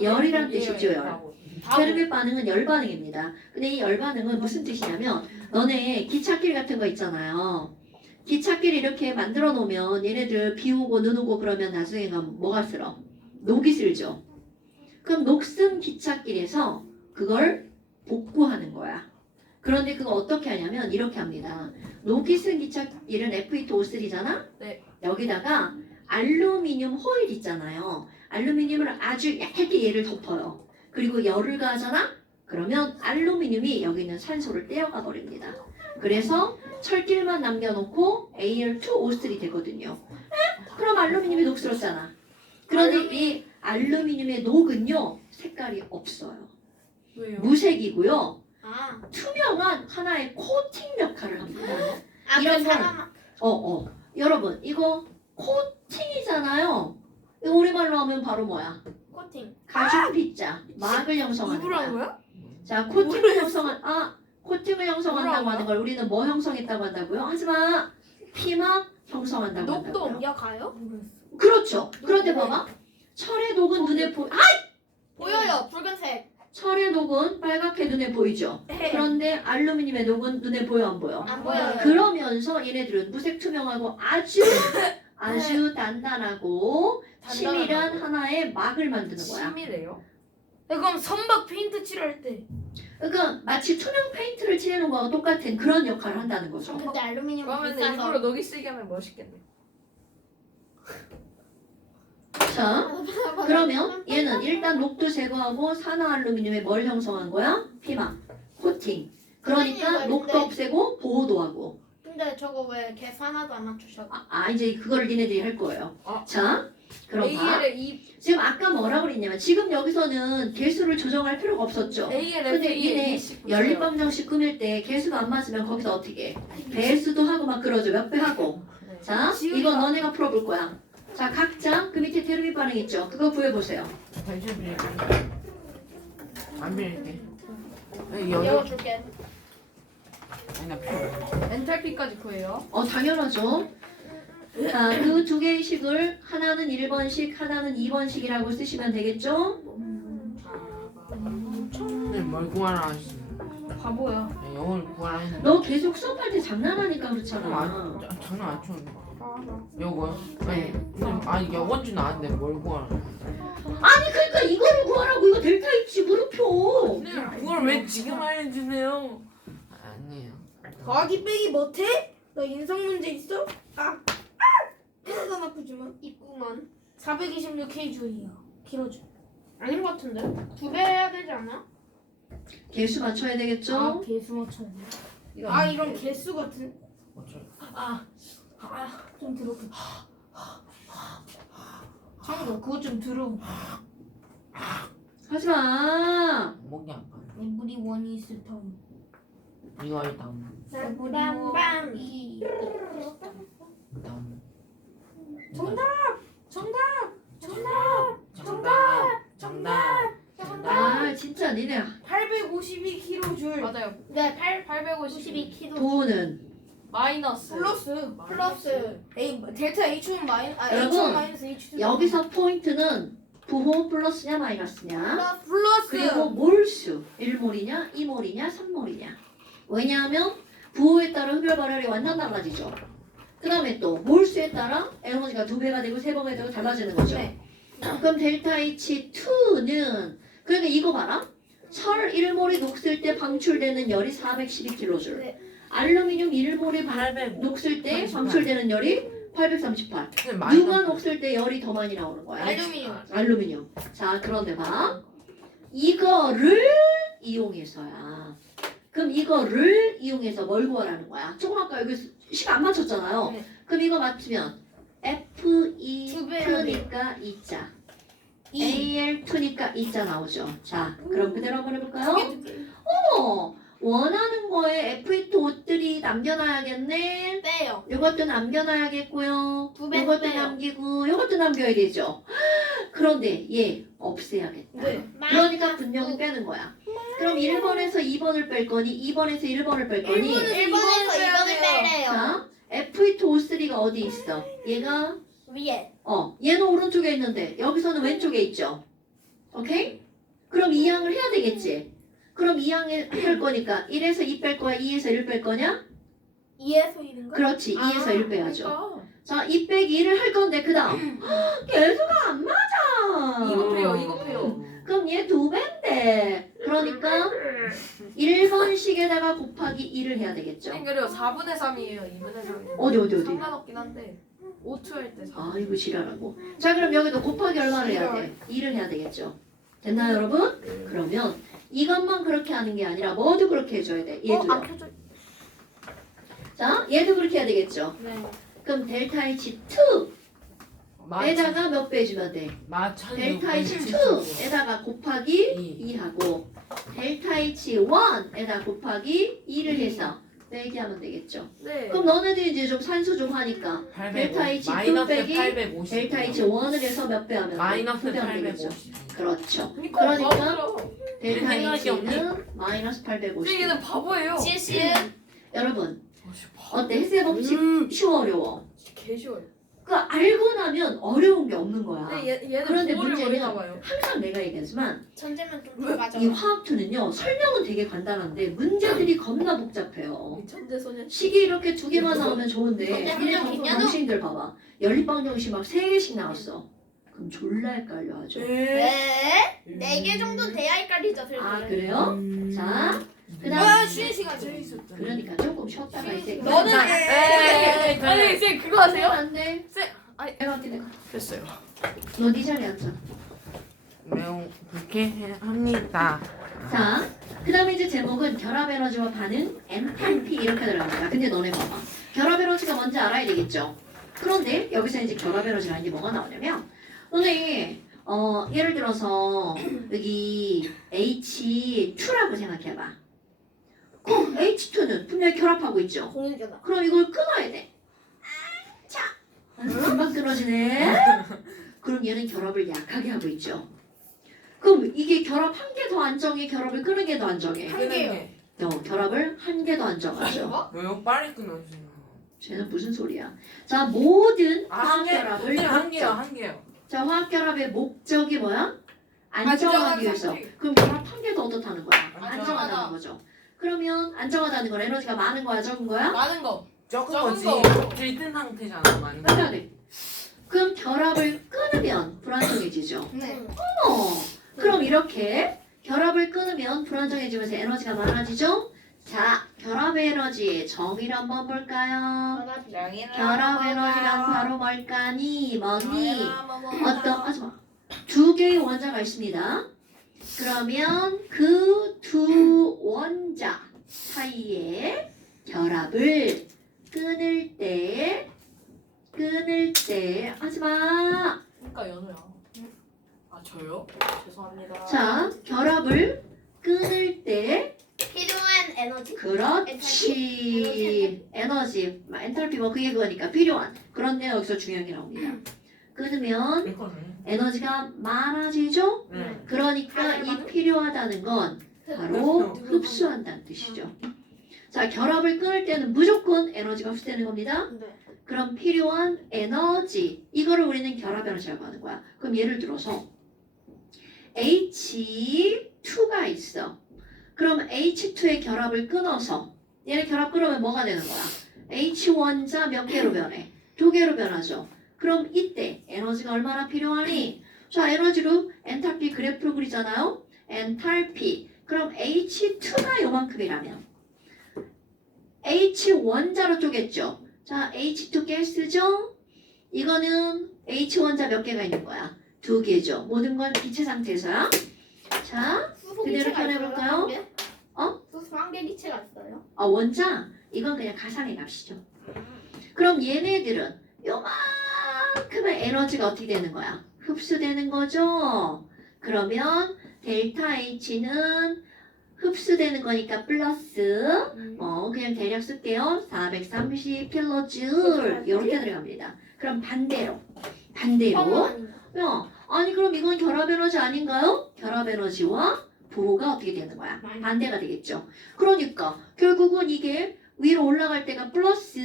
열이란 뜻이죠. 열. 바보. 테르밋 반응은 열 반응입니다. 근데 이 열 반응은 무슨 뜻이냐면 너네 기찻길 같은 거 있잖아요. 기찻길 이렇게 만들어 놓으면 얘네들 비 오고 눈 오고 그러면 나중에 가면 뭐가 쓸어? 녹이 쓸죠. 그럼 녹슨 기찻길에서 그걸 복구하는 거야. 그런데 그거 어떻게 하냐면 이렇게 합니다. 녹이 쓴 기찻길은 F2O3잖아? 네. 여기다가 알루미늄 호일 있잖아요. 알루미늄을 아주 얇게 얘를 덮어요. 그리고 열을 가하잖아? 그러면 알루미늄이 여기 있는 산소를 떼어가 버립니다. 그래서 철길만 남겨놓고 Al2O3 되거든요. 그럼 알루미늄이 녹슬었잖아. 그런데 이 알루미늄의 녹은요 색깔이 없어요. 왜요? 무색이고요. 아. 투명한 하나의 코팅 역할을 합니다. 아, 이런 그 걸- 사람 여러분 이거 코팅이잖아요. 이거 우리말로 하면 바로 뭐야? 코팅. 가죽 빗자, 막을 형성하는 누구란 거야. 거야? 자, 코팅을 형성한다고 뭐라고요? 하는 걸 우리는 뭐 형성했다고 한다고요? 하지마. 피막 형성한다고 녹도 한다고요. 옮겨가요? 그렇죠. 그런데 봐봐. 철의 녹은 눈에 보여요. 붉은색. 철의 녹은 빨갛게 눈에 보이죠. 그런데 알루미늄의 녹은 눈에 보여 안 보여? 안 보여요. 그러면서 얘네들은 무색 투명하고 아주 단단하고 치밀한 하나의 막을 만드는 거야. 치밀해요? 그럼 선박 페인트 칠할 때 그러니까 마치 투명 페인트를 칠해놓은 거와 똑같은 그런 역할을 한다는 거죠. 근데 알루미늄 그러면 비싸서 일부러 녹이 쓰게 하면 멋있겠네. 자, 그러면 얘는 일단 녹도 제거하고 산화 알루미늄에 뭘 형성한 거야? 피막, 코팅. 그러니까 녹도 없애고 보호도 하고. 근데 저거 왜 계수 하나도 안 맞추셔? 이제 그거를 니네들이 할 거예요. 자, 그럼 봐. AL의 E 지금 아까 뭐라 그랬냐면 지금 여기서는 개수를 조정할 필요가 없었죠. AL의 근데 F에 니네 29 연립방정식 꾸밀 때 개수가 안 맞으면 거기서 어떻게 해? 배수도 하고 막 그러죠. 몇 배 하고. 자, 이거 너네가 풀어볼 거야. 자, 각자 그 밑에 테르미 반응 있죠? 그거 구해보세요. 단추 빌릴게. 안 빌릴게. 여기 열어줄게. 아니 나 필요 없어. 엔탈피까지 구해요. 당연하죠. 자, 그 두 개의 식을 하나는 1번식, 하나는 2번식이라고 쓰시면 되겠죠? 근데 뭘 구하라 했어. 바보야. 영어를 구하라 했는데. 너 계속 수업할 때 장난하니까 그렇잖아. 장난 안 쳐. 요거 아니 요건 줄 아는데 뭘 구하라. 아니 그러니까 이거를 구하라고. 이거 델타 H 물음표. 그걸 왜 지금 알려주세요? 아니에요. 더하기 빼기 못해? 너 인성 문제 있어? 하나도 나쁘지만 입구만. 426K줄이야. 길어져. 아닌 것 같은데? 2배 해야 되지 않아? 개수 맞춰야 되겠죠? 개수 맞춰야 돼. 이거 이런 개수 같은. 맞춰. 좀 들어. 창도 그거 좀 들어. 하지마. 목이 아파. 물이 원이 있을 터. 이거 일단 빰빰. 다음. 정답! 정답. 진짜 니네 852kJ. 맞아요. 네, 852 852kg. 도는 마이너스. 플러스. 델타 H는 여러분, H1 마이너스 H2. 여기서 포인트는 부호 플러스냐 마이너스냐 플러스. 그리고 몰수 1몰이냐 2몰이냐 3몰이냐. 왜냐하면 부호에 따라 흡열 발열이 완전 달라지죠. 그 다음에 또 몰수에 따라 에너지가 2배가 되고 3배가 되고 달라지는 거죠. 네. 그럼 델타 H2는 그러니까 이거 봐라. 철 1몰이 녹슬 때 방출되는 열이 412kJ. 네. 알루미늄 1몰이 녹슬 때 838. 방출되는 열이 838. 근데 누가 녹슬 때 열이 더 많이 나오는 거야? 알루미늄. 알루미늄. 자, 그런데 봐. 이거를 이용해서야. 그럼 이거를 이용해서 뭘 구하라는 거야? 조금 아까 여기 시간 안 맞췄잖아요. 네. 그럼 이거 맞추면 두 배야 돼. F2니까 2자. AL2니까 2자 나오죠. 자, 그럼 그대로 한번 해볼까요? 원하는 거에 F2O3 남겨놔야겠네. 빼요. 이것도 남겨놔야겠고요. 두배 이것도 빼요. 남기고 이것도 남겨야 되죠. 그런데 얘 없애야겠다. 네. 그러니까 분명히 빼는 거야. 그럼 1번에서 2번을 뺄 거니 2번에서 1번을 뺄 거니 1번에서 2번을 빼래요. 자, F2O3가 어디 있어? 얘가 위에. 얘는 오른쪽에 있는데 여기서는 왼쪽에 있죠. 오케이? 그럼 이 양을 해야 되겠지. 그럼 이 양을 할 거니까 1에서 2 뺄 거야? 2에서 1 뺄 거냐? 2에서 1인가? 그렇지. 2에서 1 빼야죠. 그러니까. 자, 2 빼기 1을 할 건데 그 다음 개수가 안 맞아. 이거 빼요. 그럼 얘 2배인데 그러니까 1번식에다가 곱하기 2를 해야 되겠죠. 선생님 그리고 4분의 3이에요. 2분의 3이에요. 어디? 상관없긴 한데 5초 할때 4. 아이고 지랄하고. 자, 그럼 여기도 곱하기 얼마를 해야 돼? 2를 해야 되겠죠. 됐나요 여러분? 그러면 이것만 그렇게 하는 게 아니라 뭐도 그렇게 해줘야 돼. 얘도요. 자, 얘도 그렇게 해야 되겠죠. 네. 그럼 델타 H2에다가 몇 배 해주면 돼? 델타 H2에다가 곱하기 2하고 델타 H1에다 곱하기 2를 해서 빼기하면 되겠죠. 네. 그럼 너네들이 이제 좀 산수 좀 하니까 델타 H2 빼기 델타 H1을 해서 몇 배 하면 마이너스 두 배 하면 되겠죠. 850. 그렇죠. 그러니까 그러니까 바보죠. 델타 생각이 H는 마이너스 850. 근데 얘는 바보예요. 지읒. 여러분 어때? 해세 법칙 쉬워 어려워? 개 쉬워요. 그 알고 나면 어려운 게 없는 거야. 얘는 그런데 보호를 문제는 모르나 봐요. 항상 내가 얘기하지만 전제면 좀 맞아. 이 화학2는요 설명은 되게 간단한데 문제들이 겁나 복잡해요. 천재 소년. 식이 이렇게 2개만 나오면 좋은데 전제 니네 분명 있냐노? 당신들 봐봐. 연립방정식 막 3개씩 나왔어. 그럼 졸라 헷갈려 아주. 네. 4개 정도 돼야 헷갈리죠, 슬슬. 아 그래요? 자 그다음 아 쉬는 시간 제일 있었잖아. 그러니까 조금 쉬었다가 이제 너는 아니 쌤 그거 하세요? 안돼. 쌤 아니 내가 내가 됐어요. 너 네 자리에 앉아. 매우 불쾌합니다. 자, 그 다음에 이제 제목은 결합 에너지와 반응, 엔탈피 이렇게 들어갑니다. 근데 너네 봐봐. 결합 에너지가 뭔지 알아야 되겠죠? 그런데 여기서 이제 결합 에너지가 이제 뭐가 나오냐면 너네 예를 들어서 여기 H2라고 생각해봐. 그럼 H2는 분명히 결합하고 있죠? 공유잖아. 그럼 이걸 끊어야 돼. 자, 금방 끊어지네. 그럼 얘는 결합을 약하게 하고 있죠. 그럼 이게 결합 한 개 더 안정해, 결합을 끊는 게 더 안정해. 한 개요. 결합을 한 개 더 안정하죠. 왜요? 빨리 끊어지나? 쟤는 무슨 소리야? 자, 모든 한 화학 개, 결합을 한 개요, 목적. 한 개요. 자, 화학 결합의 목적이 뭐야? 안정하기 위해서. 그럼 결합 한 개 더 어떻다는 거야? 안정하다는 거죠. 그러면 안정하다는 건 에너지가 많은 거야, 적은 거야? 많은 거. 적은 적은 거지. 거. 들뜬 상태잖아, 많이. 맞아네. 그럼 결합을 끊으면 불안정해지죠. 네. 그럼 이렇게 결합을 끊으면 불안정해지면서 에너지가 많아지죠? 자, 결합의 에너지의 정의를 한번 볼까요? 결합 에너지란 바로 뭘까니? 뭐니? 하지마. 2개의 원자가 있습니다. 그러면 그 두 원자 사이에 결합을 끊을 때 하지마. 그러니까 연우야. 아 저요? 죄송합니다. 자, 결합을 끊을 때 필요한 에너지? 그렇지. 에너지, 엔탈피 뭐 그게 그거니까 필요한. 그런데 여기서 중요한 게 나옵니다. 끊으면 이거는. 에너지가 많아지죠? 네. 그러니까 이 필요하다는 건 바로 흡수한다는 뜻이죠. 자, 결합을 끊을 때는 무조건 에너지가 흡수되는 겁니다. 네. 그럼 필요한 에너지, 이거를 우리는 결합 에너지라고 하는 거야. 그럼 예를 들어서 H2가 있어. 그럼 H2의 결합을 끊어서 얘네 결합 끊으면 뭐가 되는 거야? H1자 몇 개로 변해? 2개로 변하죠. 그럼 이때 에너지가 얼마나 필요하니? 자, 에너지로 엔탈피 그래프로 그리잖아요. 엔탈피. 그럼 H2가 요만큼이라면 H1자로 쪼갰죠. 자, H2 가스죠? 이거는 H1자 몇 개가 있는 거야? 2개죠. 모든 건 기체 상태에서야. 자, 수소 그대로 기체가 꺼내볼까요? 있어요? 어? 수소 한 개 기체가 있어요? 원자? 이건 그냥 가상의 값이죠. 그럼 얘네들은 요만큼의 에너지가 어떻게 되는 거야? 흡수되는 거죠. 그러면 델타 H는 흡수되는 거니까 플러스 그냥 대략 쓸게요. 430kJ 이렇게 들어갑니다. 그럼 반대로 아니 그럼 이건 결합 에너지 아닌가요? 결합 에너지와 부호가 어떻게 되는 거야? 반대가 되겠죠. 그러니까 결국은 이게 위로 올라갈 때가 플러스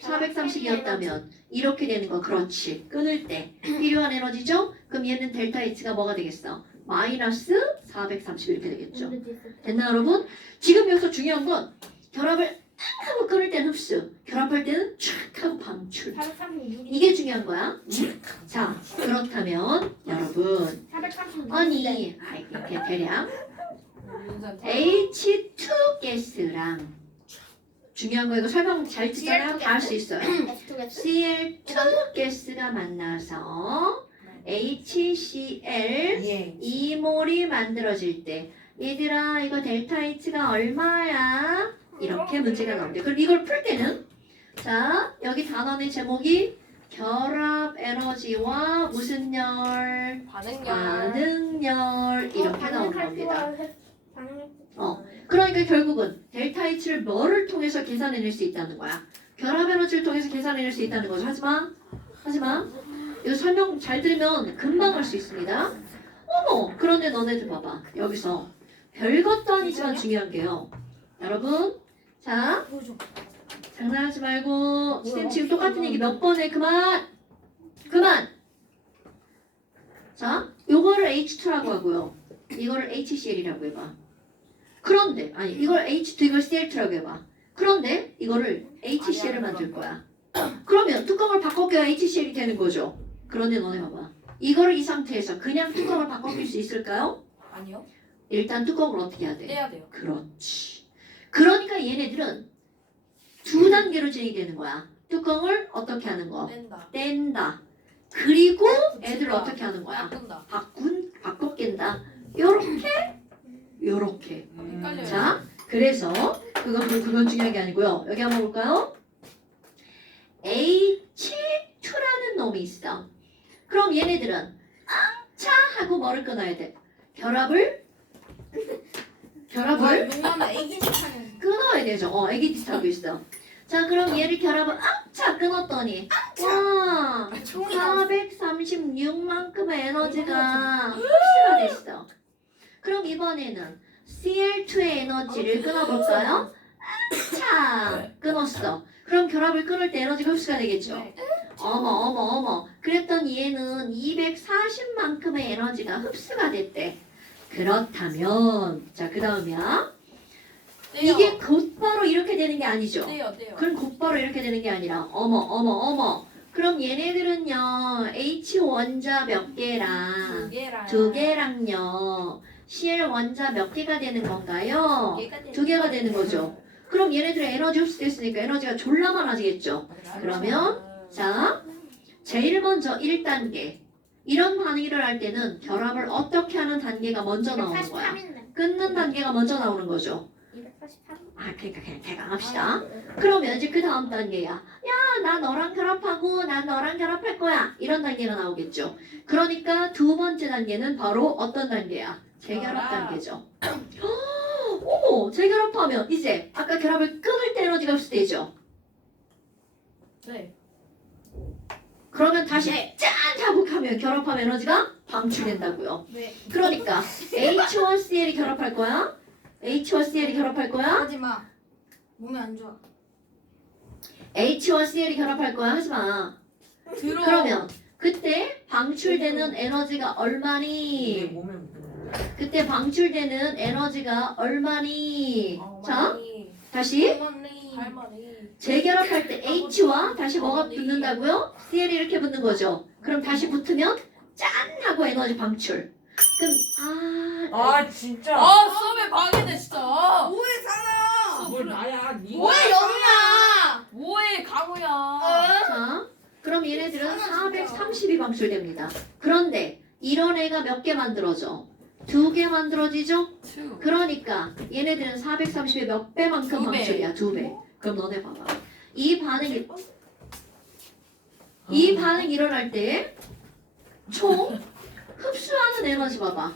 430이었다면 이렇게 되는 거. 그렇지. 끊을 때 필요한 에너지죠? 그럼 얘는 델타 H가 뭐가 되겠어? 마이너스 430 이렇게 되겠죠. 됐나 여러분? 지금 여기서 중요한 건 결합을 딱 하고 끊을 때는 흡수, 결합할 때는 촥 하고 방출. 436이 이게 중요한 거야. 자, 그렇다면 여러분 436. 아니 그냥 대략 H2 가스랑 중요한 거 이거 설명 잘 듣잖아요. 다 할 수 있어요. Cl2 가스가 만나서 HCl 예. 2몰이 만들어질 때 얘들아 이거 델타 H가 얼마야? 이렇게 문제가 나옵니다. 그럼 이걸 풀 때는 자 여기 단원의 제목이 결합 에너지와 무슨 열? 반응열 이렇게 나오는 겁니다. 그러니까 결국은 델타 H를 뭐를 통해서 계산해낼 수 있다는 거야? 결합 에너지를 통해서 계산해낼 수 있다는 거죠. 하지마. 이거 설명 잘 들으면 금방 할 수 있습니다. 그런데 너네들 봐봐. 여기서 별것도 아니지만 중요한 게요. 여러분, 자, 장난하지 말고 쌤 지금 똑같은 얘기 몇 번 해. 그만. 그만. 자, 요거를 H2라고 하고요. 이거를 HCl이라고 해봐. 그런데 아니 이걸 H2 이걸 CL2라고 해봐. 그런데 이거를 HCl을 만들 거야. 그러면 뚜껑을 바꿔껴야 HCl이 되는 거죠. 그런데 너네 봐봐. 이거를 이 상태에서 그냥 뚜껑을 바꿔낄 수 있을까요? 아니요. 일단 뚜껑을 어떻게 해야 돼? 떼야 돼요. 그렇지. 그러니까 얘네들은 두 단계로 진행이 되는 거야. 뚜껑을 어떻게 하는 거? 뗀다. 뗀다. 그리고 애들을 붙인다. 어떻게 하는 거야? 바꾼다. 바꿔 낀다. 요렇게 요렇게. 헷갈려요. 자, 그래서 그건 중요한 게 아니고요. 여기 한번 볼까요? H2라는 놈이 있어. 그럼 얘네들은 앙차 하고 뭐를 끊어야 돼? 결합을 왜냐면 애기 짓하는 끊어야 되죠. 애기 짓 하고 있어. 자, 그럼 얘를 결합을 앙차 끊었더니 와, 총이 나왔어. 436만큼의 에너지가 흡수가 됐어. 그럼 이번에는 Cl2의 에너지를 끊어볼까요? 자, 끊었어. 그럼 결합을 끊을 때 에너지가 흡수가 되겠죠? 네. 어머. 그랬더니 얘는 240만큼의 에너지가 흡수가 됐대. 그렇다면, 자, 그 다음이야. 떼요. 이게 곧바로 이렇게 되는 게 아니죠? 떼요. 그럼 곧바로 이렇게 되는 게 아니라, 어머. 그럼 얘네들은요, H 원자 몇 개랑, 두 개랑요, Cl 원자 몇 개가 되는 건가요? 두 개가 되는 거죠. 그럼 얘네들의 에너지 흡수됐으니까 에너지가 졸라 많아지겠죠. 그러면 자, 제일 먼저 1단계. 이런 반응이 일어날 때는 결합을 어떻게 하는 단계가 먼저 나오는 거야. 243인데. 끊는 단계가 먼저 나오는 거죠. 243. 그러니까 그냥 대강합시다. 그러면 이제 그 다음 단계야. 야, 나 너랑 결합하고 난 너랑 결합할 거야. 이런 단계가 나오겠죠. 그러니까 두 번째 단계는 바로 어떤 단계야? 재결합 단계죠. 어머, 재결합하면 이제 아까 결합을 끊을 때 에너지가 흡수되죠. 네. 그러면 다시 짠 하고 하면 결합하면 에너지가 방출된다고요. 네. 그러니까 H와 Cl이 결합할 거야. H와 Cl이 결합할 거야. 하지마 몸에 안 좋아 H와 Cl이 결합할 거야. 하지 마. 들어. 그러면 그때 방출되는 에너지가 이게 얼마니? 몸에 묻는 거야. 그때 방출되는 에너지가 얼마니? 자, 어머니, 다시 할머니. 재결합할 때 H와 다시 뭐가 붙는다고요? Cl이 이렇게 붙는 거죠. 그럼 다시 붙으면 짠 하고 에너지 방출. 그럼 아 진짜. 수업에 방해돼 진짜. 아, 뭐해 뭘 나야? 니. 뭐해 영우야 뭐해 강우야. 자, 그럼 얘네들은 430이 방출됩니다. 그런데 이런 애가 몇 개 만들어져? 2개 만들어지죠? 그러니까 얘네들은 430의 몇 배만큼 2배. 방출이야? 2배. 그럼 너네 봐봐. 이 반응이 일어날 때 총 흡수하는 에너지 봐봐.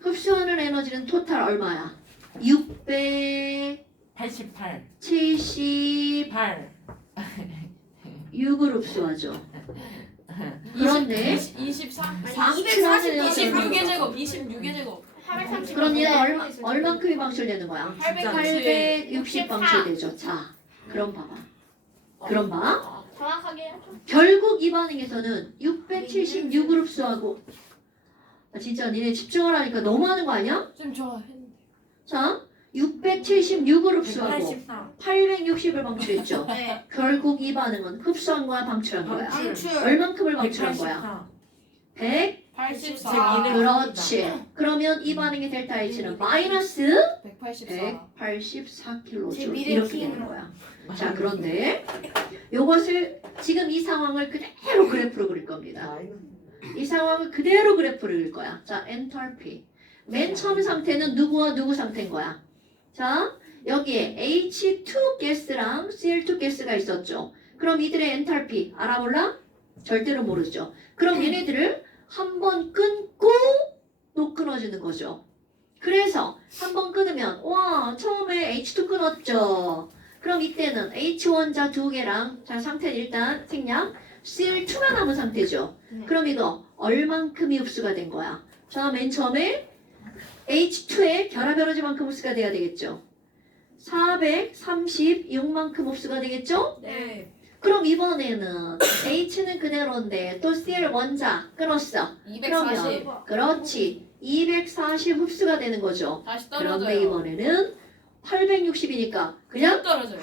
흡수하는 에너지는 토탈 얼마야? 600, 88. 70, 8. 6을 흡수하죠. 그런데 23. 방출하는 에너지는 26의 제곱. 26의 제곱. 430. 그럼 얘는 얼만큼이 방출되는 거야? 860 방출되죠. 자, 그럼 봐봐. 그럼 봐. 정확하게 해야죠. 결국 이 반응에서는 676을 흡수하고 진짜 니네 집중을 하니까 너무 하는 거 아니야? 좀 좋아했는데. 자, 676을 흡수하고 84. 860을 방출했죠. 네 결국 이 반응은 흡수한 거야, 방출한 거야? 방출 얼만큼을 방출한 거야? 100? 84. 그렇지. 그러면 이 반응의 델타 H는 마이너스 184. 184kJ 제 미래 이렇게 키우는 되는 거야. 자, 그런데 요것을 지금 이 상황을 그대로 그래프로 그릴 겁니다. 이 상황을 그대로 그래프로 그릴 거야. 자, 엔탈피. 맨 처음 상태는 누구와 누구 상태인 거야? 자, 여기에 H2 가스랑 Cl2 가스가 있었죠. 그럼 이들의 엔탈피 알아볼라? 절대로 모르죠. 그럼 얘네들을 한 번 끊고 또 끊어지는 거죠. 그래서 한 번 끊으면 와, 처음에 H2 끊었죠. 그럼 이때는 H1자 2개랑 자, 상태는 일단 생략 Cl2가 남은 상태죠. 그럼 이거 얼만큼이 흡수가 된 거야? 자, 맨 처음에 H2의 결합 에너지만큼 흡수가 돼야 되겠죠. 436만큼 흡수가 되겠죠? 네. 그럼 이번에는 H는 그대로인데 또 Cl 원자 끊었어. 240. 그렇지. 240 흡수가 되는 거죠. 다시 그런데 떨어져요. 이번에는 860이니까 그냥 떨어져요.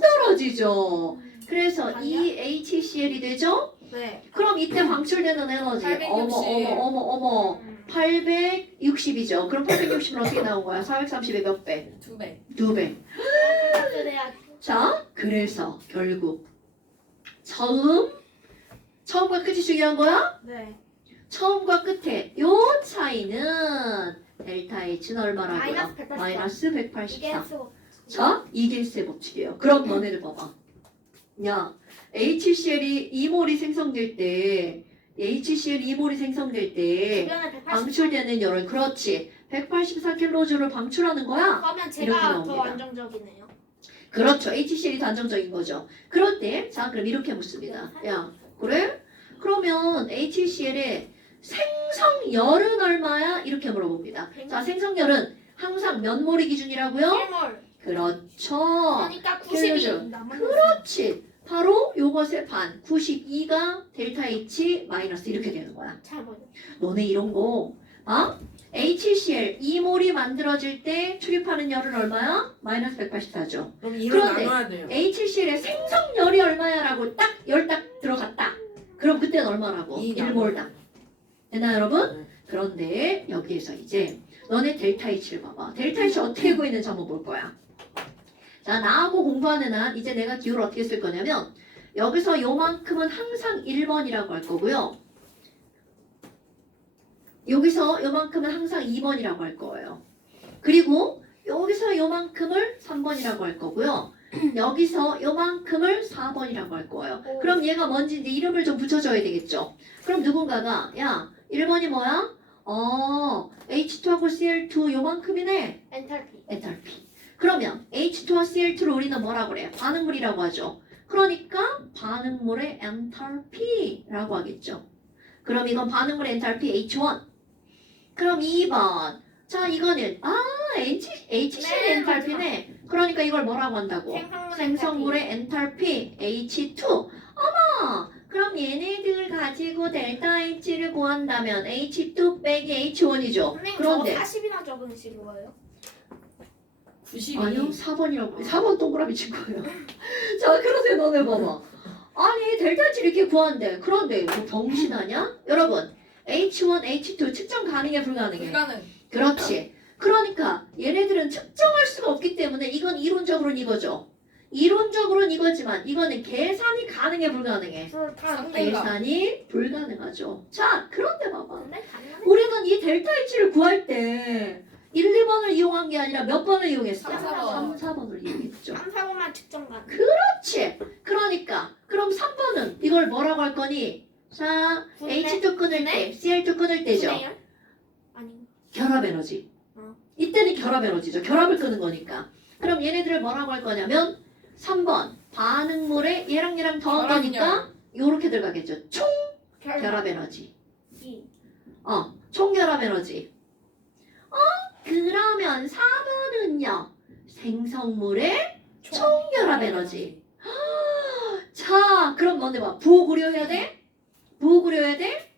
떨어지죠. 그래서 아니야? 이 HCl이 되죠? 네. 그럼 이때 방출되는 에너지 860. 어머 860이죠. 그럼 860은 어떻게 나온 거야? 430의 몇 배? 2배. 2배. 그래야 자, 그래서 결국 처음과 끝이 중요한 거야? 네. 처음과 끝에 요 차이는 델타 H는 얼마라고요? 마이너스 184. 마이너스 이게 184. 수고. 자, 이길세 법칙이에요. 그럼 너네들 봐봐. 야, HCl이 2몰이 생성될 때 HCl 2몰이 생성될 때 주변에 180. 방출되는 열은 그렇지. 184kJ를 방출하는 거야. 그러면 이렇게 제가 나옵니다. 더 안정적이네요. 그렇죠. HCl이 더 안정적인 거죠. 그럴 때, 자, 그럼 이렇게 묻습니다. 야, 그래? 그러면 HCl의 생성열은 얼마야? 이렇게 물어봅니다. 자, 생성열은 항상 몇 몰이 기준이라고요? 1몰. 그렇죠. 그러니까 92. 그렇지. 바로 요것의 반, 92가 델타 H 마이너스 이렇게 되는 거야. 잘 보여. 너네 이런 거, HCl 2몰이 만들어질 때 출입하는 열은 얼마야? 마이너스 184죠. 그럼 이로 그런데 나눠야 돼요. HCl의 생성열이 얼마야라고 열 딱 들어갔다. 그럼 그때는 얼마라고? 이 1몰당. 됐나요, 여러분? 네. 그런데 여기에서 이제 너네 델타 H를 봐봐. 델타 H 어떻게 구했는지 한번 볼 거야. 자, 나하고 공부하는 한 이제 내가 기호를 어떻게 쓸 거냐면 여기서 요만큼은 항상 1번이라고 할 거고요. 여기서 요만큼은 항상 2번이라고 할 거예요. 그리고 여기서 요만큼을 3번이라고 할 거고요. 여기서 요만큼을 4번이라고 할 거예요. 그럼 얘가 뭔지 이제 이름을 좀 붙여줘야 되겠죠. 그럼 누군가가 야 1번이 뭐야? H2하고 Cl2 요만큼이네. 엔탈피. 엔탈피. 그러면 H2와 Cl2를 우리는 뭐라고 그래요? 반응물이라고 하죠. 그러니까 반응물의 엔탈피라고 하겠죠. 그럼 이건 반응물의 엔탈피 H1. 그럼 2번. 자, 이거는 HCl 네, 엔탈피네. 그러니까 이걸 뭐라고 한다고? 생성물의 엔탈피 H2. 어머! 그럼 얘네들 가지고 델타 H를 구한다면 H2 빼기 H1이죠. 선생님 그런데 저거 40이나 적으신 거예요? 92. 아니요, 4번이라고. 4번 동그라미 친 거예요. 자, 그러세요, 너네 봐봐. 아니, 델타 H 이렇게 구한대. 그런데 뭐 병신 아니야? 여러분, H1, H2 측정 가능해, 불가능해? 불가능. 그렇지. 그러니까 얘네들은 측정할 수가 없기 때문에 이건 이론적으로는 이거죠. 이론적으로는 이거지만 이거는 계산이 가능해, 불가능해? 상대가. 계산이 불가능하죠. 자, 그런데 봐봐. 근데 가능하네. 우리는 이 델타 H를 구할 때 1, 2번을 이용한 게 아니라 몇 번을 이용했어? 3, 4번. 3, 4번을 이용했죠. 3, 4번만 측정 가능. 그렇지. 그러니까 그럼 3번은 이걸 뭐라고 할 거니? 자, 분해? H2 끊을 때, Cl2 끊을 때죠. 분해열? 아니. 결합 에너지. 이때는 결합 에너지죠. 결합을 끄는 거니까. 그럼 얘네들을 뭐라고 할 거냐면 3번 반응물에 얘랑 얘랑 더한 결합력. 거니까 요렇게 들어가겠죠. 총 결합 에너지. 이. 총 결합 에너지. 그러면 4번은요. 생성물의 총결합 에너지. 자, 그럼 너네 봐. 부호구려해야 돼? 부호구려해야 돼?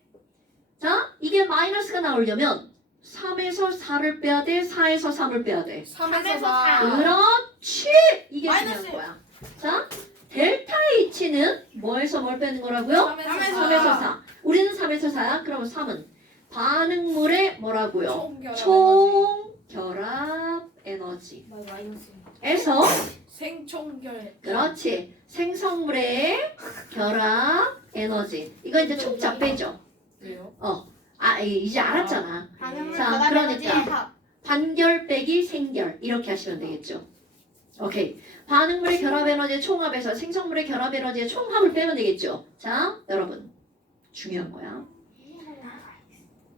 자, 이게 마이너스가 나오려면 3에서 4를 빼야 돼? 4에서 3을 빼야 돼? 3에서 4. 4. 그렇지! 이게 마이너스. 중요한 거야. 자, 델타 H는 뭐에서 뭘 빼는 거라고요? 3에서 3에서 4. 우리는 3에서 4야? 그럼 3은 반응물의 뭐라고요? 총결합 총 결합 에너지. 마이너스. 에서 생총결. 그렇지. 생성물의 결합 에너지. 이거 이제 총자 빼죠. 왜요? 이제 알았잖아. 반응물 자, 결합 그러니까. 에너지의 합. 반결 빼기 생결. 이렇게 하시면 되겠죠. 오케이. 반응물의 결합 에너지의 총합에서 생성물의 결합 에너지의 총합을 빼면 되겠죠. 자, 여러분. 중요한 거야.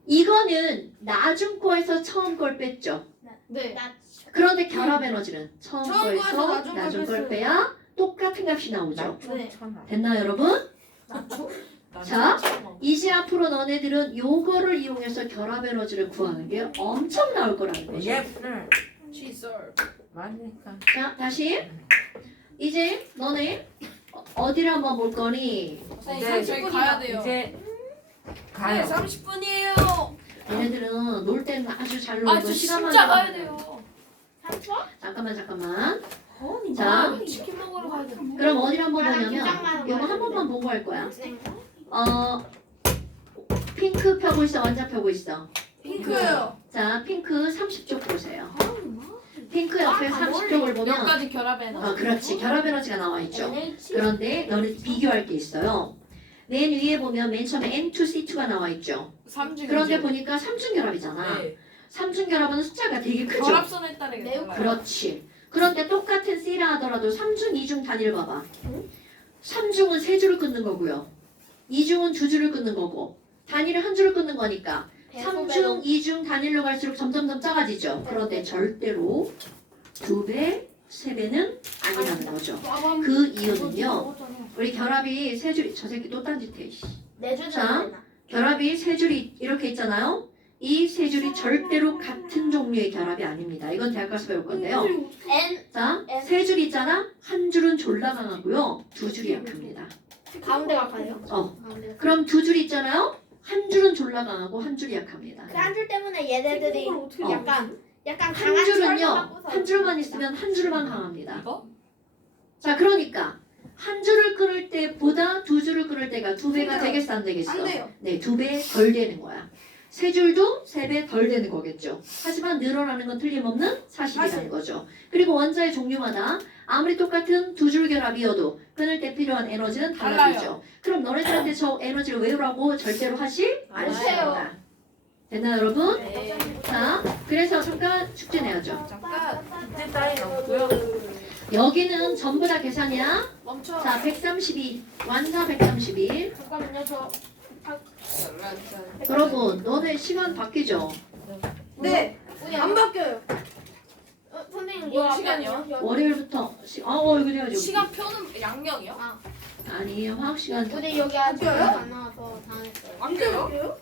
이거는 나중 거에서 처음 걸 뺐죠. 네. 나 그런데 결합 에너지는 처음 처음 거에서 거에서 나중 나중 걸 걸 빼야 똑같은 값이 나오죠. 네. 됐나요, 여러분? 자, 자. 이제 앞으로 너네들은 요거를 이용해서 결합 에너지를 구하는 게 엄청 나올 거라는 거죠. 예플 시설. 맞으니까. 자, 다시. 이제 너네 어디를 한번 볼 거니? 이제 저희 가야 돼요. 이제 네, 가요. 30분이에요. 얘네들은 놀 때는 아주 잘 아, 놀고 저 시간만 진짜 되면 가야 돼요. 잠깐만. 자, 자, 치킨 먹으러 가야 돼. 그럼 어디를 한번 나랑 보냐면 긴장만 이거 한 하고 번만 보고 할 거야. 네. 핑크 펴고 있어, 원자 펴고 있어. 핑크요. 자, 핑크 30쪽 보세요. 핑크 옆에 아, 30쪽을 몇 보면 가지 결합해 놔. 그렇지. 결합 에너지가 나와 있죠. NH 그런데 너는 비교할 게 있어요. 맨 위에 보면 맨 처음에 N2C2가 나와 있죠. 3중. 그런데 보니까 삼중결합이잖아. 네. 삼중결합은 숫자가 되게 크죠. 결합선에 따르게 매우 달라요. 그렇지. 그런데 똑같은 C라 하더라도 3중, 2중 단위를 봐봐. 3중은 3줄을 끊는 거고요. 2중은 2줄을 끊는 거고. 단위를 한 줄을 끊는 거니까 3중, 2중 단위로 갈수록 점점점 작아지죠. 그런데 절대로 2배, 3배는 아니라는 거죠. 그 이유는요. 우리 결합이 3줄이 저 새끼 또 딴짓해. 씨. 내주는 자, 결합이 3줄이 이렇게 있잖아요. 이 3줄이 절대로 같은 종류의 결합이 아닙니다. 이건 대학 가서 배울 건데요. N 자, 3줄 있잖아. 한 줄은 졸라 강하고요. 2줄이 약합니다. 가운데가 가요? 어. 가운데가. 그럼 2줄 있잖아요. 한 줄은 졸라 강하고 한 줄이 약합니다. 그 한 줄 때문에 얘네들이 약간 한 강한 줄은요. 철로 한 줄만 있으면 한 줄만 강합니다. 이거? 자, 그러니까 한 줄을 끊을 때보다 2줄을 끊을 때가 2배가 되겠어, 안 되겠어? 안 돼요. 네, 2배 덜 되는 거야. 3줄도 3배 덜 되는 거겠죠. 하지만 늘어나는 건 틀림없는 사실이라는 사실. 거죠. 그리고 원자의 종류마다 아무리 똑같은 2줄 결합이어도 끊을 때 필요한 에너지는 달라지죠. 달라요. 그럼 너네들한테 저 에너지를 외우라고 절대로 하지 않습니다. 됐나요, 여러분? 네. 자, 그래서 잠깐 숙제 내야죠. 잠깐. 이제 따위 없고요. 여기는 전부 다 계산이야. 멈춰. 자, 132. 완사 131. 잠깐만요 저 여러분, 너네 시간 바뀌죠? 네. 우리 안 바뀌어요. 선생님 뭔 이거 시간이요? 앞에요? 월요일부터 이거 해야죠. 시간표는 양력이요? 아니, 화학 시간. 우리 여기 아직 바뀌어요? 안 나와서 당했어요. 바뀌어요? 바뀌어요?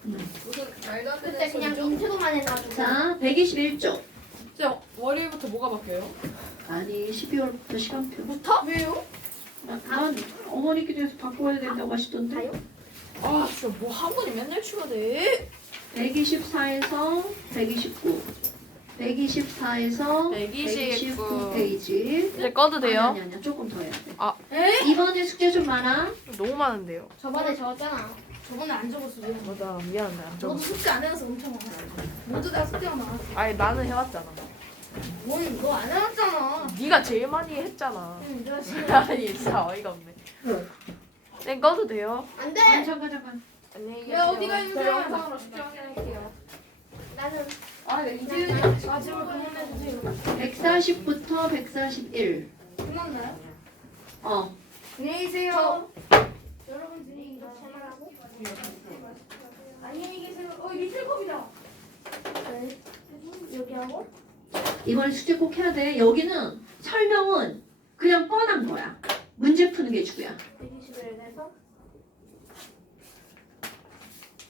무슨 말도 안 되는 그때 그냥 소리죠? 인트로만 해가지고. 자, 121쪽. 진짜 월요일부터 뭐가 바뀌어요? 아니, 12월부터 시간표. 왜요? 난 어머니께서 바꿔야 된다고 하시던데. 가요? 아 진짜 뭐 학원이 맨날 추가돼? 124에서 129. 124에서 129 129페이지. 이제 꺼도 아니, 조금 더 해야 돼. 아. 이번에 숙제 좀 많아. 너무 많은데요. 저번에 적었잖아. 저번에 안 적었어요. 맞아 미안해 안 너도 숙제 안 해서 엄청 많았어. 모두 다 숙제가 많았어. 아니 나는 해왔잖아. 너안 해왔잖아. 네가 제일 많이 했잖아. 응, 내가 지금. 아니 진짜 어이가 없네. 네 꺼도 돼요? 안 돼. 아니, 잠깐. 안녕히 왜 어디가 저 있어요? 영상으로 숙제 확인할게요. 나는 네, 이제 마지막 공연해주세요. 140부터 141. 끝났나요? 안녕히 계세요. 여러분들이 이거 전화하고 안녕히 계세요. 리틀컵이다. 네. 여기 하고 이번에 숙제 꼭 해야 돼. 여기는 설명은 그냥 뻔한 거야. 문제 푸는 게 주야. 121에서